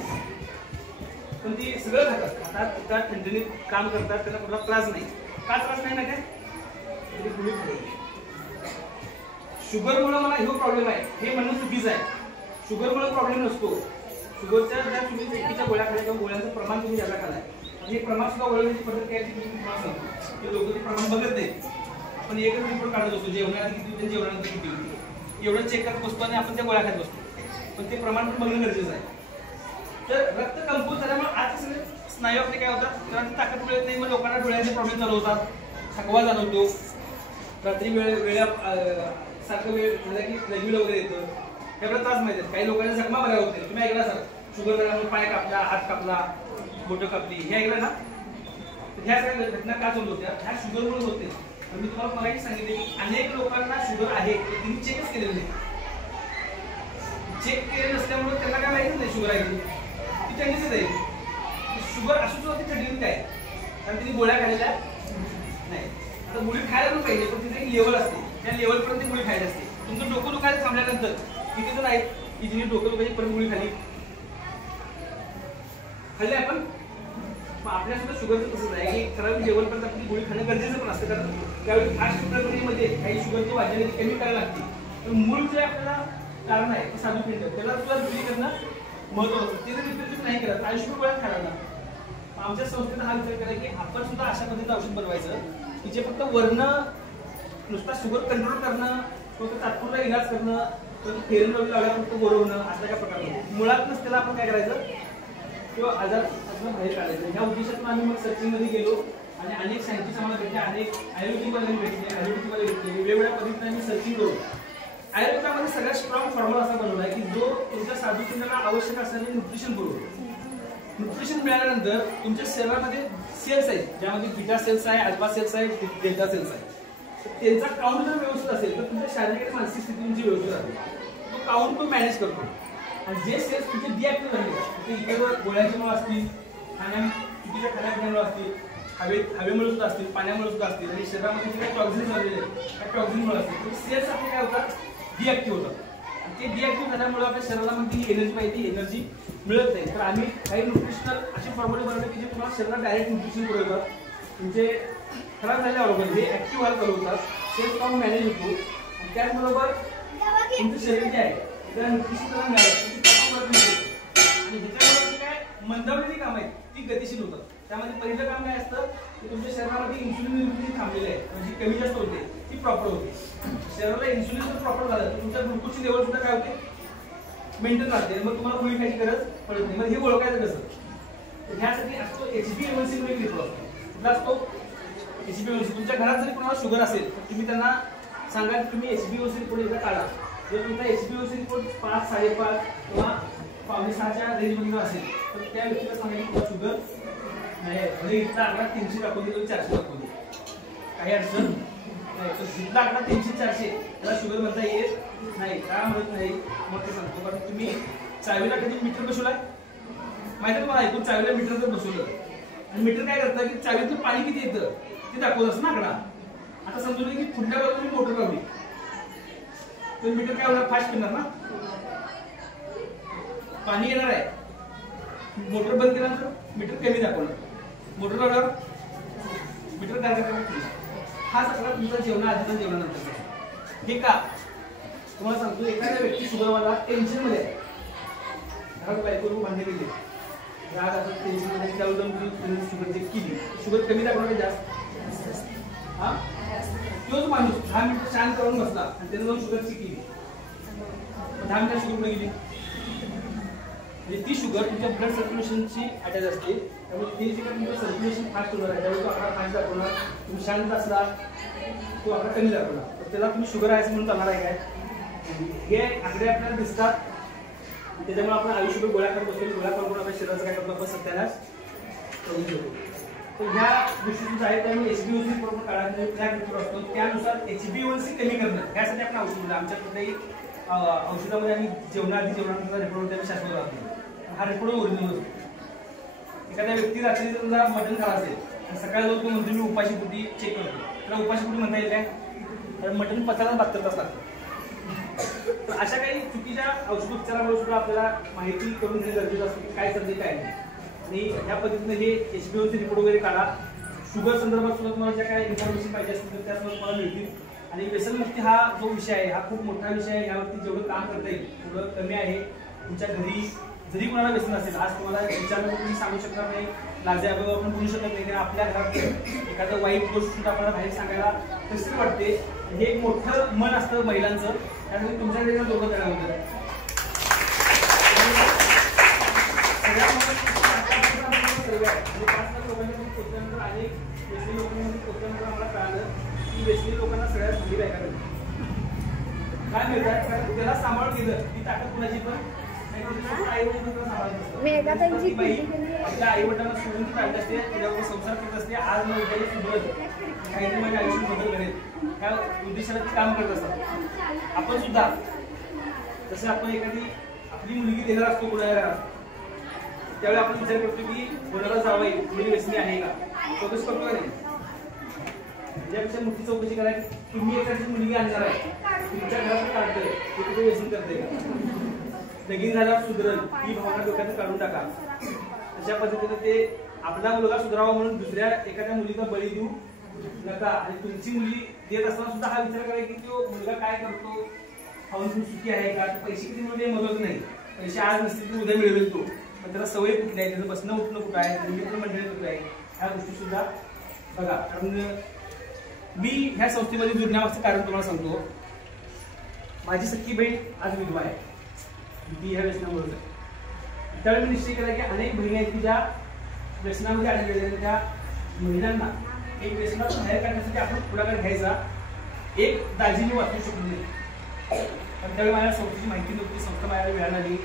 पण ती सगळं खातात, खातात पितात, ठणठणीत काम करतात, त्यांना कुठला त्रास नाही. का त्रास नाही ना काय? शुगरमुळे मला हे प्रॉब्लेम आहे हे म्हणणं चुकीचं आहे. शुगरमुळे प्रॉब्लेम नसतो. शुगरच्या ज्या तुम्ही व्यक्तीच्या गोळ्या खाल्ल्या किंवा गोळ्यांचं प्रमाण तुम्ही ज्याला खाल्लाय, हे प्रमाण सुद्धा ओळखण्याची पद्धत काय ती तुम्हाला सांगतो की लोक ते प्रमाण बघत नाही. आपण एकच रिपोर्ट काढत असतो, जेवणाआधी किती होते, जेवणानंतर किती होते, एवढं चेक करत बसतो आणि आपण त्या गोळ्या खात बसतो. पण ते प्रमाण पण बघणं गरजेचं आहे. तर रक्त कमकुवत झाल्यामुळे आज सगळे स्नायू आपले काय होतात, कारण ताकद मिळत नाही, मग लोकांना डोळ्यांचे प्रॉब्लेम चालू होतात, थकवा जाणवतो, रात्री वेळा सारखं वेळ झाला की रेग्युलर वगैरे येतं, त्याला त्रास माहिती आहे. काही लोकांना जखमा बऱ्या होत नाही. तुम्ही ऐकला सर शुगर झाल्यामुळे पाय कापला, हात कापला, बोटं कापली, हे ऐकलं ना? ह्या सगळ्या घटना का चालू होत्या? ह्या शुगरमुळे होते. पण मी तुम्हाला मगाशी सांगितले की अनेक लोकांना शुगर आहे ते त्यांनी चेकच केलेलं नाही. चेक केले नसल्यामुळे त्यांना काय माहितीच नाही शुगर आहे ती त्यांनीच आहे. शुगर असूच होती थंडी काय, कारण तिने गोळ्या खाल्लेल्या नाही. आता गोळी खायला पण पाहिजे, पण तिथे एक लेवल असते, त्या लेवलपर्यंत गोळी खायला असते. तुमचं डोकं दुखायला थांबल्यानंतर किती जण आहेत की तिने डोकं दुखायची परत गोळी खाल्ली आपण. आपल्या सुद्धा शुगरचं तसंच आहे की ठराविक लेवलपर्यंत आपली गोळी खाणं गरजेचं पण असतं, कारण त्यावेळी फास्ट प्रक्रियेमध्ये काही शुगरची वाढलेली कमी करायला लागते. तर मूळ जे आपल्याला कारण आहे ते साधू पिंड, त्याला सुद्धा दुरी करणं महत्वाचं. ते जर रिपेअर नाही करत आयुष्यभर गोळ्या खायला. आमच्या संस्थेनं हा विचार केला की आपण सुद्धा अशा पद्धतीचं औषध बनवायचं की जे फक्त वर्ण नुसता शुगर कंट्रोल करणं, फक्त तात्पुरता इलाज करणं, फेरन लावल्या फक्त बरोवणं असल्या काय प्रकार नाही. मुळातच त्याला आपण काय करायचं किंवा आजार असं बाहेर काढायचं. ह्या उद्देशातून आम्ही मग सर्चिंगमध्ये गेलो आणि अनेक सायंटिस्ट आम्हाला भेटले, अनेक आयुर्वेदिकवाल्यांनी भेटले, आयुर्वेदिकवाले भेटले, वेगवेगळ्या पद्धतीने आम्ही सर्चिंग करू. आयुर्वेदामध्ये सगळ्यात स्ट्रॉंग फॉर्म्युला असा बनवला आहे की जो तुमच्या साधू पिंडाला आवश्यक असणारे न्यूट्रिशन पुरवतो. न्यूट्रिशन मिळाल्यानंतर तुमच्या शरीरामध्ये सेल्स आहेत, ज्यामध्ये बीटा सेल्स आहे, अल्फा सेल्स आहे, डेल्टा सेल्स आहे. त्यांचा काउंट जर व्यवस्थित असेल तर तुमच्या शारीरिक आणि मानसिक स्थिती तुमची व्यवस्थित राहते. तो काउंट तो मॅनेज करतो. आणि जे सेल्स तुमचे डिॲक्टिव्ह झाले ते इतर गोळ्यांच्यामुळे असतील, चुकीच्या खाण्यापिण्यामुळे असतील, हवेमुळे सुद्धा असतील, पाण्यामुळे सुद्धा असतील, आणि शरीरामध्ये जे काही टॉक्झिन झालेले त्या टॉक्झिनमुळे असतील, सेल्स आपले काय होतात, डिॲक्टिव्ह होतात. आणि ते डिॲक्टिव्ह झाल्यामुळे आपल्या शरीरामध्ये एनर्जी पाहिजे, एनर्जी मिळत नाही. तर आम्ही काही न्यूट्रिशनल असे फॉर्म्युले बनवले की जे तुम्हाला शरीराला डायरेक्ट न्यूट्रिशन पुरवतात. तुमचे खराब झालेल्या ऑर्गन हे ऍक्टिव्ह व्हायला चालू होतात, सेल्स काउंट मॅनेज होतो. आणि त्याचबरोबर तुमचं शरीर जे आहे त्याला न्यूट्रिशन त्याला मिळालं आणि ह्याच्यामुळे काय मंदावलेली काम आहेत ती गतिशील होतात. त्यामध्ये पहिलं काम काय असतं की तुमच्या शरीरामध्ये इन्सुलिन निर्मिती थांबलेली आहे, म्हणजे कमी जास्त होते, ती प्रॉपर होते. शरीराला इन्सुलिन जर प्रॉपर झालं तर तुमच्या ग्लुकोजची लेवल सुद्धा काय होते, मेंटेन राहते. मग तुम्हाला गोळी खायची गरज पडत नाही. मग हे ओळखायचं कसं, तर ह्यासाठी असतो HbA1c म्हणून एक रिपोर्ट असतो. कुठला असतो HbA1c. तुमच्या घरात जरी कोणाला शुगर असेल तर तुम्ही त्यांना सांगा की तुम्ही HbA1c रिपोर्ट एकदा काढा. जर तुमचा HbA1c रिपोर्ट 5, 5.5 किंवा 5.6च्या रेंजमध्ये असेल तर त्या व्यक्तीला सांगायचं तुला शुगर नाही, म्हणजे इथला आकडा 300 दाखवून दे, 400 दाखवून दे, काही अडचण नाही. तर जिथला आकडा 300-400 त्याला शुगर म्हणता येत नाही. का म्हणत नाही मग ते सांगतो, कारण तुम्ही चावीला कधी मीटर बसवलाय माहिती आहे तुम्हाला, ऐकून चावीला मीटर जर बसवलं आणि मीटर काय करतं की चावीतून पाणी किती येतं ते दाखवत असं ना आकडा. आता समजून की पुढल्या बाजूला मोटर लावली तर मीटर काय होणार, फास्ट फिरणार ना, पाणी येणार आहे. मोटर बंद केल्यानंतर मीटर कमी दाखवणार, मोटर लावल्यावर मीटर काय करणार. हा सगळा तुमचा जेवणाआधीचा जेवणानंतर. हे का तुम्हाला सांगतो, एखाद्या व्यक्ती शुगरवाला टेन्शन मध्ये आहे, घरात बायको भांडे गेले, राग असं टेन्शन मध्ये, त्यावेळी जाऊन शुगर चेक केली, शुगर कमी दाखवणार जास्त. हा तोच माणूस 10 मिनिटं शांत करून बसला आणि त्याने जाऊन शुगर चेक केली, 10 मिनिटात शुगर कुठे गेली. म्हणजे ती शुगर तुमच्या ब्लड सर्क्युलेशनची अटॅच असते, त्यामुळे ते जे काय तुमचं सर्क्युलेशन फास्ट होणार आहे त्यामुळे तो आकडा फास्ट दाखवणार. तुम्ही शांत असला तो आकडा कमी दाखवणार, तर त्याला तुम्ही शुगर आहे म्हणून चालणार आहे काय. हे आकडे आपल्याला दिसतात, त्याच्यामुळे आपण आयुष्यभर गोळ्या करत बसतो, गोळ्या करून आपल्या शरीराचं काय करतो आपण सत्यानाश करून घेतो. तर ह्या गोष्टी सुद्धा आहेत. त्यामुळे HbA1c बरोबर काढायचा ट्रॅक रिपोर्ट असतो, त्यानुसार HbA1c कमी करणं यासाठी आपण औषध दिलं. आमच्या कुठल्याही औषधामध्ये आम्ही जेवणाआधी जेवणानंतर रिपोर्ट त्याला शाश्वत राहतो. हा रिपोर्ट ओरिजिनल असतो. एखाद्या व्यक्ती रात्री जर मटण खाला असेल आणि सकाळी जाऊन तो म्हणतो मी उपाशी पोटी चेक करतो, त्याला उपाशी पोटी म्हणता येईल काय, कारण मटण पचायला 72 तास लागतात. तर अशा काही चुकीच्या औषधोपचारामुळे सुद्धा आपल्याला माहिती करून घेणे गरजेचं असतं की काय चालते काय नाही. आणि ह्या पद्धतीने हे HbA1चे रिपोर्ट वगैरे काढा. शुगर संदर्भात सुद्धा तुम्हाला ज्या काही इन्फॉर्मेशन पाहिजे असतील तर त्या सुद्धा तुम्हाला मिळतील. आणि व्यसनमुक्ती हा जो विषय आहे हा खूप मोठा विषय आहे. यावरती जेवढं काम करता येईल तेवढं कमी आहे. तुमच्या घरी जरी कोणाला व्यसन असेल, आज तुम्हाला विचारलं तुम्ही सांगू शकणार नाही, लाजेअभाव आपण बोलू शकत नाही, आपल्या घरात एखादं वाईट गोष्ट सुद्धा आपल्याला बाहेर सांगायला कसं वाटते. हे एक मोठं मन असतं महिलांचं, त्यामुळे तुमच्याकडे दोघं तयार होतं. सगळ्यात पोचल्यानंतर अनेक व्यसनी लोकांमध्ये पोचल्यानंतर आम्हाला कळालं की व्यसनी लोकांना सगळ्यात मोठी बायका काय मिळतात, कारण त्याला सांभाळून गेलं ती ताकद कुणाची पण आई वडिलांना सोडून ती काढत असते, त्याच्यावर संसार करत असते. आज मग सुधरत काहीतरी माझ्या आयुष्यात बदल घडेल त्या उद्देशाला ती काम करत असतात. आपण सुद्धा तसं आपण एखादी आपली मुलगी देणार असतो कुणाला, त्यावेळी आपण विचार करतो की कोणाला जावं मुली व्यसनी आहे का, चौकशी करतो का नाही. त्यापेक्षा मोठी चौकशी करा की तुम्ही एखादी मुलगी आणणार आहे, तुमच्या घरात काढतोय ते कुठे व्यसन करते का, लगीन झाल्यावर सुधरल ही भावना डोक्यातून काढून टाका. अशा पद्धतीने ते आपला मुलगा सुधारावा म्हणून दुसऱ्या एखाद्या मुलीचा बळी देऊ नका. आणि तुमची मुली देत असताना सुद्धा हा विचार करा की तो मुलगा काय करतो, खाऊन सुखी आहे का, पैसे किती मिळते महत्वाचं नाही, पैसे आज नसतील तर उद्या मिळवेल तो, पण त्याला सवय कुठली आहे, त्याचं बसणं उठणं कुठं आहे, मित्र मंडळी कुठं आहे, ह्या गोष्टी सुद्धा बघा. कारण मी ह्या संस्थेमध्ये जुळण्यामागचं कारण तुम्हाला सांगतो. माझी सख्खी बहीण आज विधवा आहे, ती ह्या व्यसनामुळे. त्यावेळी मी निश्चय केला की अनेक बहिणी आहेत की ज्या व्यसनामध्ये आढळलेल्या त्या महिलांना एक व्यसनातून बाहेर काढण्यासाठी आपण पुढाकार घ्यायचा. एक दाजीने वाचू शकलो नाही, पण त्यावेळी माझ्या संस्थेची माहिती नव्हती, संस्था माझ्याला मिळाली नाही.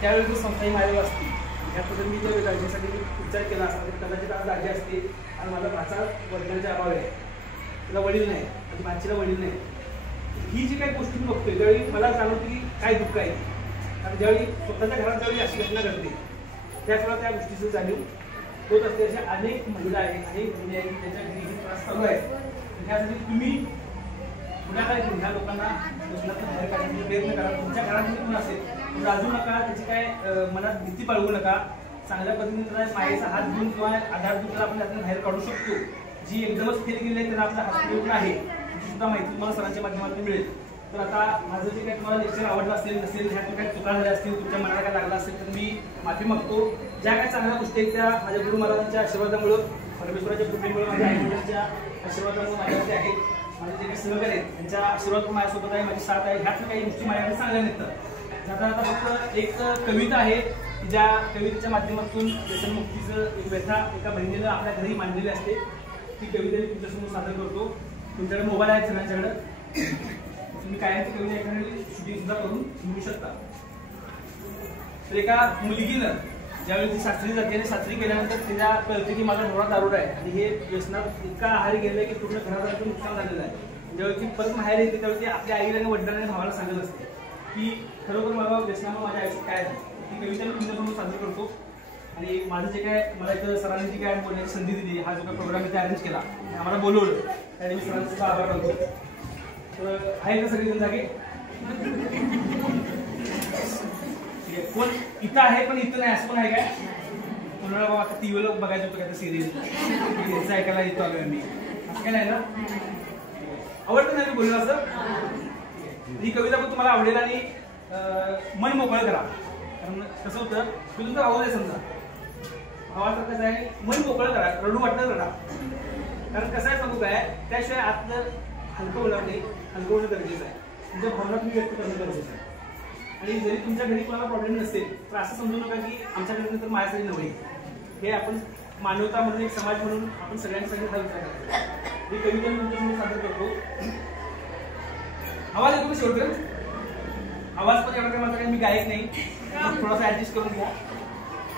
त्यावेळी ती संस्था ही माझ्यावर असती, ह्या पद्धतीने मी त्या दाजीसाठी विचार केला असता तर कदाचित आज दाजी असते. आणि माझा भाचा वडिलांचा अभाव आहे, त्याला वडील नाही, माझ्या भाचीला वडील नाही. ही जी काही गोष्टी मी बघतोय त्यावेळी मला जाणवते की काय दुःख आहे. कारण ज्यावेळी स्वतःच्या घरात ज्यावेळी अशी घटना घडते त्याच वेळा त्या गोष्टीचं जाणीव होत असते. अशा अनेक महिला आहेत, अनेक मुली आहेत त्यांच्या घरी त्रास चालू आहे. त्यासाठी तुम्ही पुण्याकडे घेऊन ह्या लोकांना बाहेर काढण्याचा प्रयत्न करा. तुमच्या घरात कोण असेल तर लाजू नका, त्याची काय मनात भीती बाळगू नका. चांगल्या पद्धतीने त्याला मायेचा हात घेऊन किंवा आधार देऊन त्याला आपण त्यातून बाहेर काढू शकतो. जी एकदमच फेल गेली आहे त्यांना आपला हॉस्पिटल आहे त्याची सुद्धा माहिती तुम्हाला सरांच्या माध्यमातून मिळेल. तर आता माझं जे काही तुम्हाला लेक्चर आवडलं असेल नसेल, ह्यातून काही चुका झाल्या असतील, तुमच्या मनाला काय लागला असेल तर मी माफी मागतो. ज्या काही चांगल्या गोष्टी आहेत त्या माझ्या गुरु महाराजांच्या आशीर्वादामुळं, परमेश्वराच्या कृपेमुळे, माझ्या आईवडिलांच्या आशीर्वादामुळे माझ्याकडे आहेत. माझे जे काही सहकारी आहेत त्यांच्या आशीर्वाद पण माझ्यासोबत आहे, माझी साथ आहे. ह्यातून काही गोष्टी माझ्याकडे चांगल्या निघतात. आता आता फक्त एक कविता आहे ज्या कवितेच्या माध्यमातून व्यसनमुक्तीचं एक व्यथा एका बहिणीनं आपल्या घरी मांडलेली असते. ती कविता मी तुमच्यासमोर सादर करतो. तुमच्याकडे मोबाईल आहे सगळ्यांच्याकडे, तुम्ही कायमची कविता एखादी शूटिंग सुद्धा करून घेऊ शकता. तर एका मुलगीनं ज्यावेळी ती सासरी जाते आणि सासरी गेल्यानंतर तिला कळते की माझा नवरा दारूड आहे आणि हे व्यसनात इतका आहारी गेलाय की पूर्ण घराचं नुकसान झालेलं आहे. ज्यावेळी ती परत बाहेर येते त्यावेळी ती आपल्या आईला आणि वडिलांना भावाला सांगत असते की खरोखर मला व्यसनामुळे माझ्या आयुष्यात काय आहे. ती कविता मी तुमच्यासमोर सादर करतो. आणि माझं जे काय मला इथं सरांनी जी काय बोलण्याची संधी दिली, हा जो काय प्रोग्राम इथे अरेंज केला, आम्हाला बोलवलं, त्याने मी सरांचा सुद्धा आभार मानतो. तर आहे का सगळेजण जागे? कोण इथं आहे पण इथं नाही असं पण आहे काय? कोणाला बाबा आता टीव्हीला बघायचं होतं का सिरियल ऐकायला येतो आलोय मी, असं काय नाही ना? आवडतं नाही मी बोललो असं? ही कविता पण तुम्हाला आवडेल आणि मन मोकळं करा. कारण कसं होतं की तुमचा आवाज आहे समजा आवाज कसं आहे, मन मोकळं करा, रडू वाटतं रडा. कारण कसं आहे सांगू काय, त्याशिवाय आतलं हलकं होणार नाही, हलकं होणं गरजेचं आहे. तुमच्या भावना तुम्ही व्यक्त करणं गरजेचं आहे. आणि जरी तुमच्या घरी कोणाला प्रॉब्लेम नसेल तर असं समजू नका की आमच्याकडे तर माझ्यासाठी नव्हे. हे आपण मानवता म्हणून, एक समाज म्हणून आपण सगळ्यांसाठी हा विचार करतो. ही कविता मी तुमच्यासमोर सादर करतो. आवाज येतो शेवट? आवाज पण एवढा काय माझा काही मी गायक नाही, थोडासा ऍडजस्ट करून घ्या.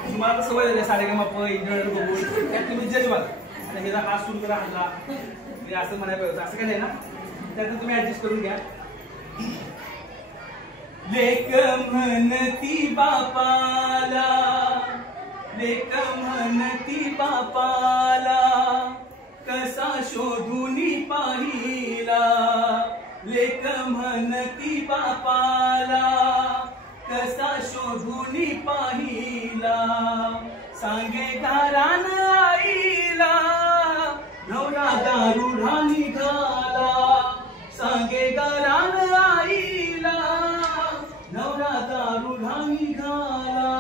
तुम्हाला तर सवय झाली साडेगमप इंटरनेट बघून, त्यात तुम्ही जज व्हाल. आता ह्याचा हात सुरू करा हल्ला म्हणजे असं म्हणायला पाहिजे, असं काय नाही ना. त्यातून तुम्ही ऍडजस्ट करून घ्या. लेक म्हणती बापाला, लेक म्हणती बापाला, कसा शोधून पाहिला. लेक म्हणती बापाला, कसा शोधून पाहिला. सांगे घरान आईला नवरा दारुढा निघाला सांगे घरान आईला नवरा दारुढा निघाला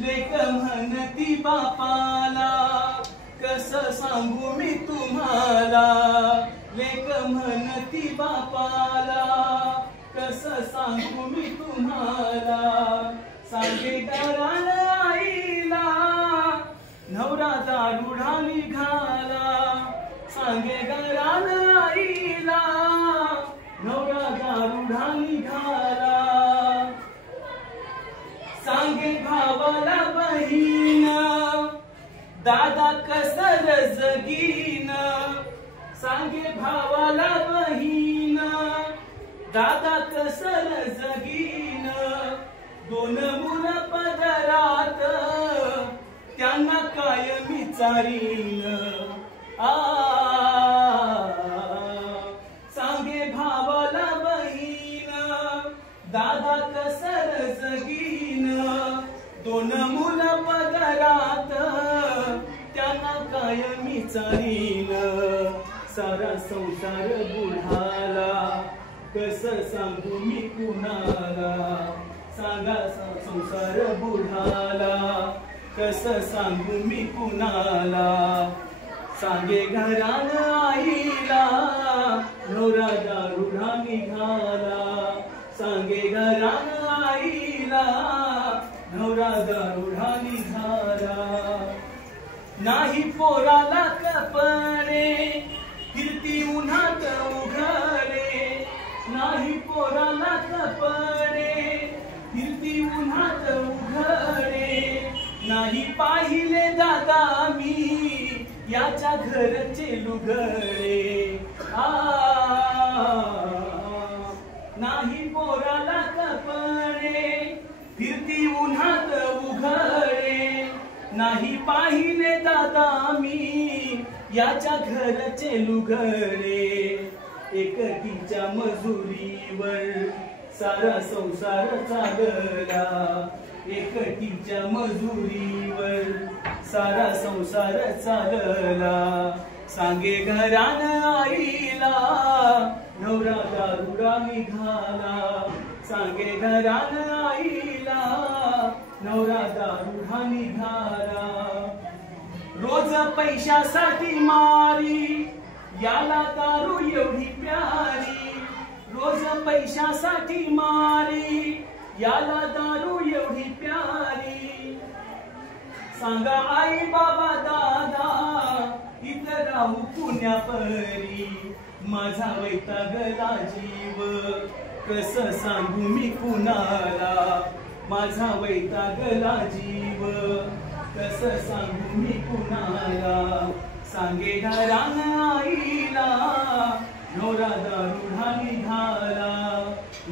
लेक म्हणती बापाला कसं सांगू मी तुम्हाला लेक म्हणती बापाला कसं सांगू मी तुम्हाला सांगे घरान आईला नवरा दारुढा निघाला सांगे घरान आईला नवरा दारुढा निघाला सांगे भावाला बहीण दादा कसं रजगीन सांगे भावाला बहीण दादा कसं रजगीन दोन मुलं पदरात त्यांना कायमी चारीन सांगे भावाला बहीण दादा कसं रजगीन दोन मुलं पदरात त्यांना कायमी चारीन सारा संसार बुडाला कसं सांगू मी कुणाला सांगा संसार बुडाला कसं सांगू मी कुणाला सांगे घरान आईला नवरा दारुढा निघाला सांगे घरान आईला नवरा दारुढा निघाला नाही पोराला कपडे फिरती उन्हात उघडे नाही पोराला कपडे फिरती उन्हात उघडे नाही पाहिले दादा मी याच्या घरचे लुगडे नाही पोराला कपडे फिरती उन्हात उघडे नाही पाहिले दादा मी याच्या घरचे लुगडे एकटीच्या मजुरीवर सारा संसार चालला एकटीच्या मजुरीवर सारा संसार चालला सांगे घरान आईला नवरा दारुढा निघाला सांगे घरान आईला नवरा दारुढा निघाला रोज पैशासाठी मारी याला दारू एवढी प्यारी रोज पैशासाठी मारी याला दारू एवढी प्यारी सांगा आई बाबा दादा इथं राहू पुण्यापरी माझा वैतागला जीव कसं सांगू मी कुणाला माझा वैतागला जीव कसं सांगू मी कुणाला सांगे घरान आईला नवरा दारुढा निघाला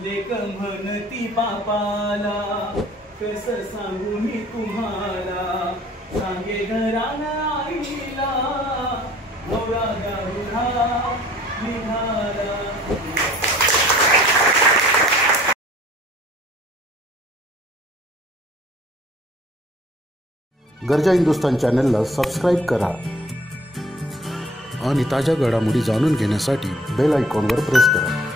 लेक म्हणती बापाला कसं सांगू मी तुम्हाला सांगे घरान आईला नवरा दारुढा निघाला. गर्जा हिंदुस्तान चॅनलला सबस्क्राईब करा आणि ताज्या घडामोडी जाणून घेण्यासाठी बेल आयकॉनवर प्रेस करा.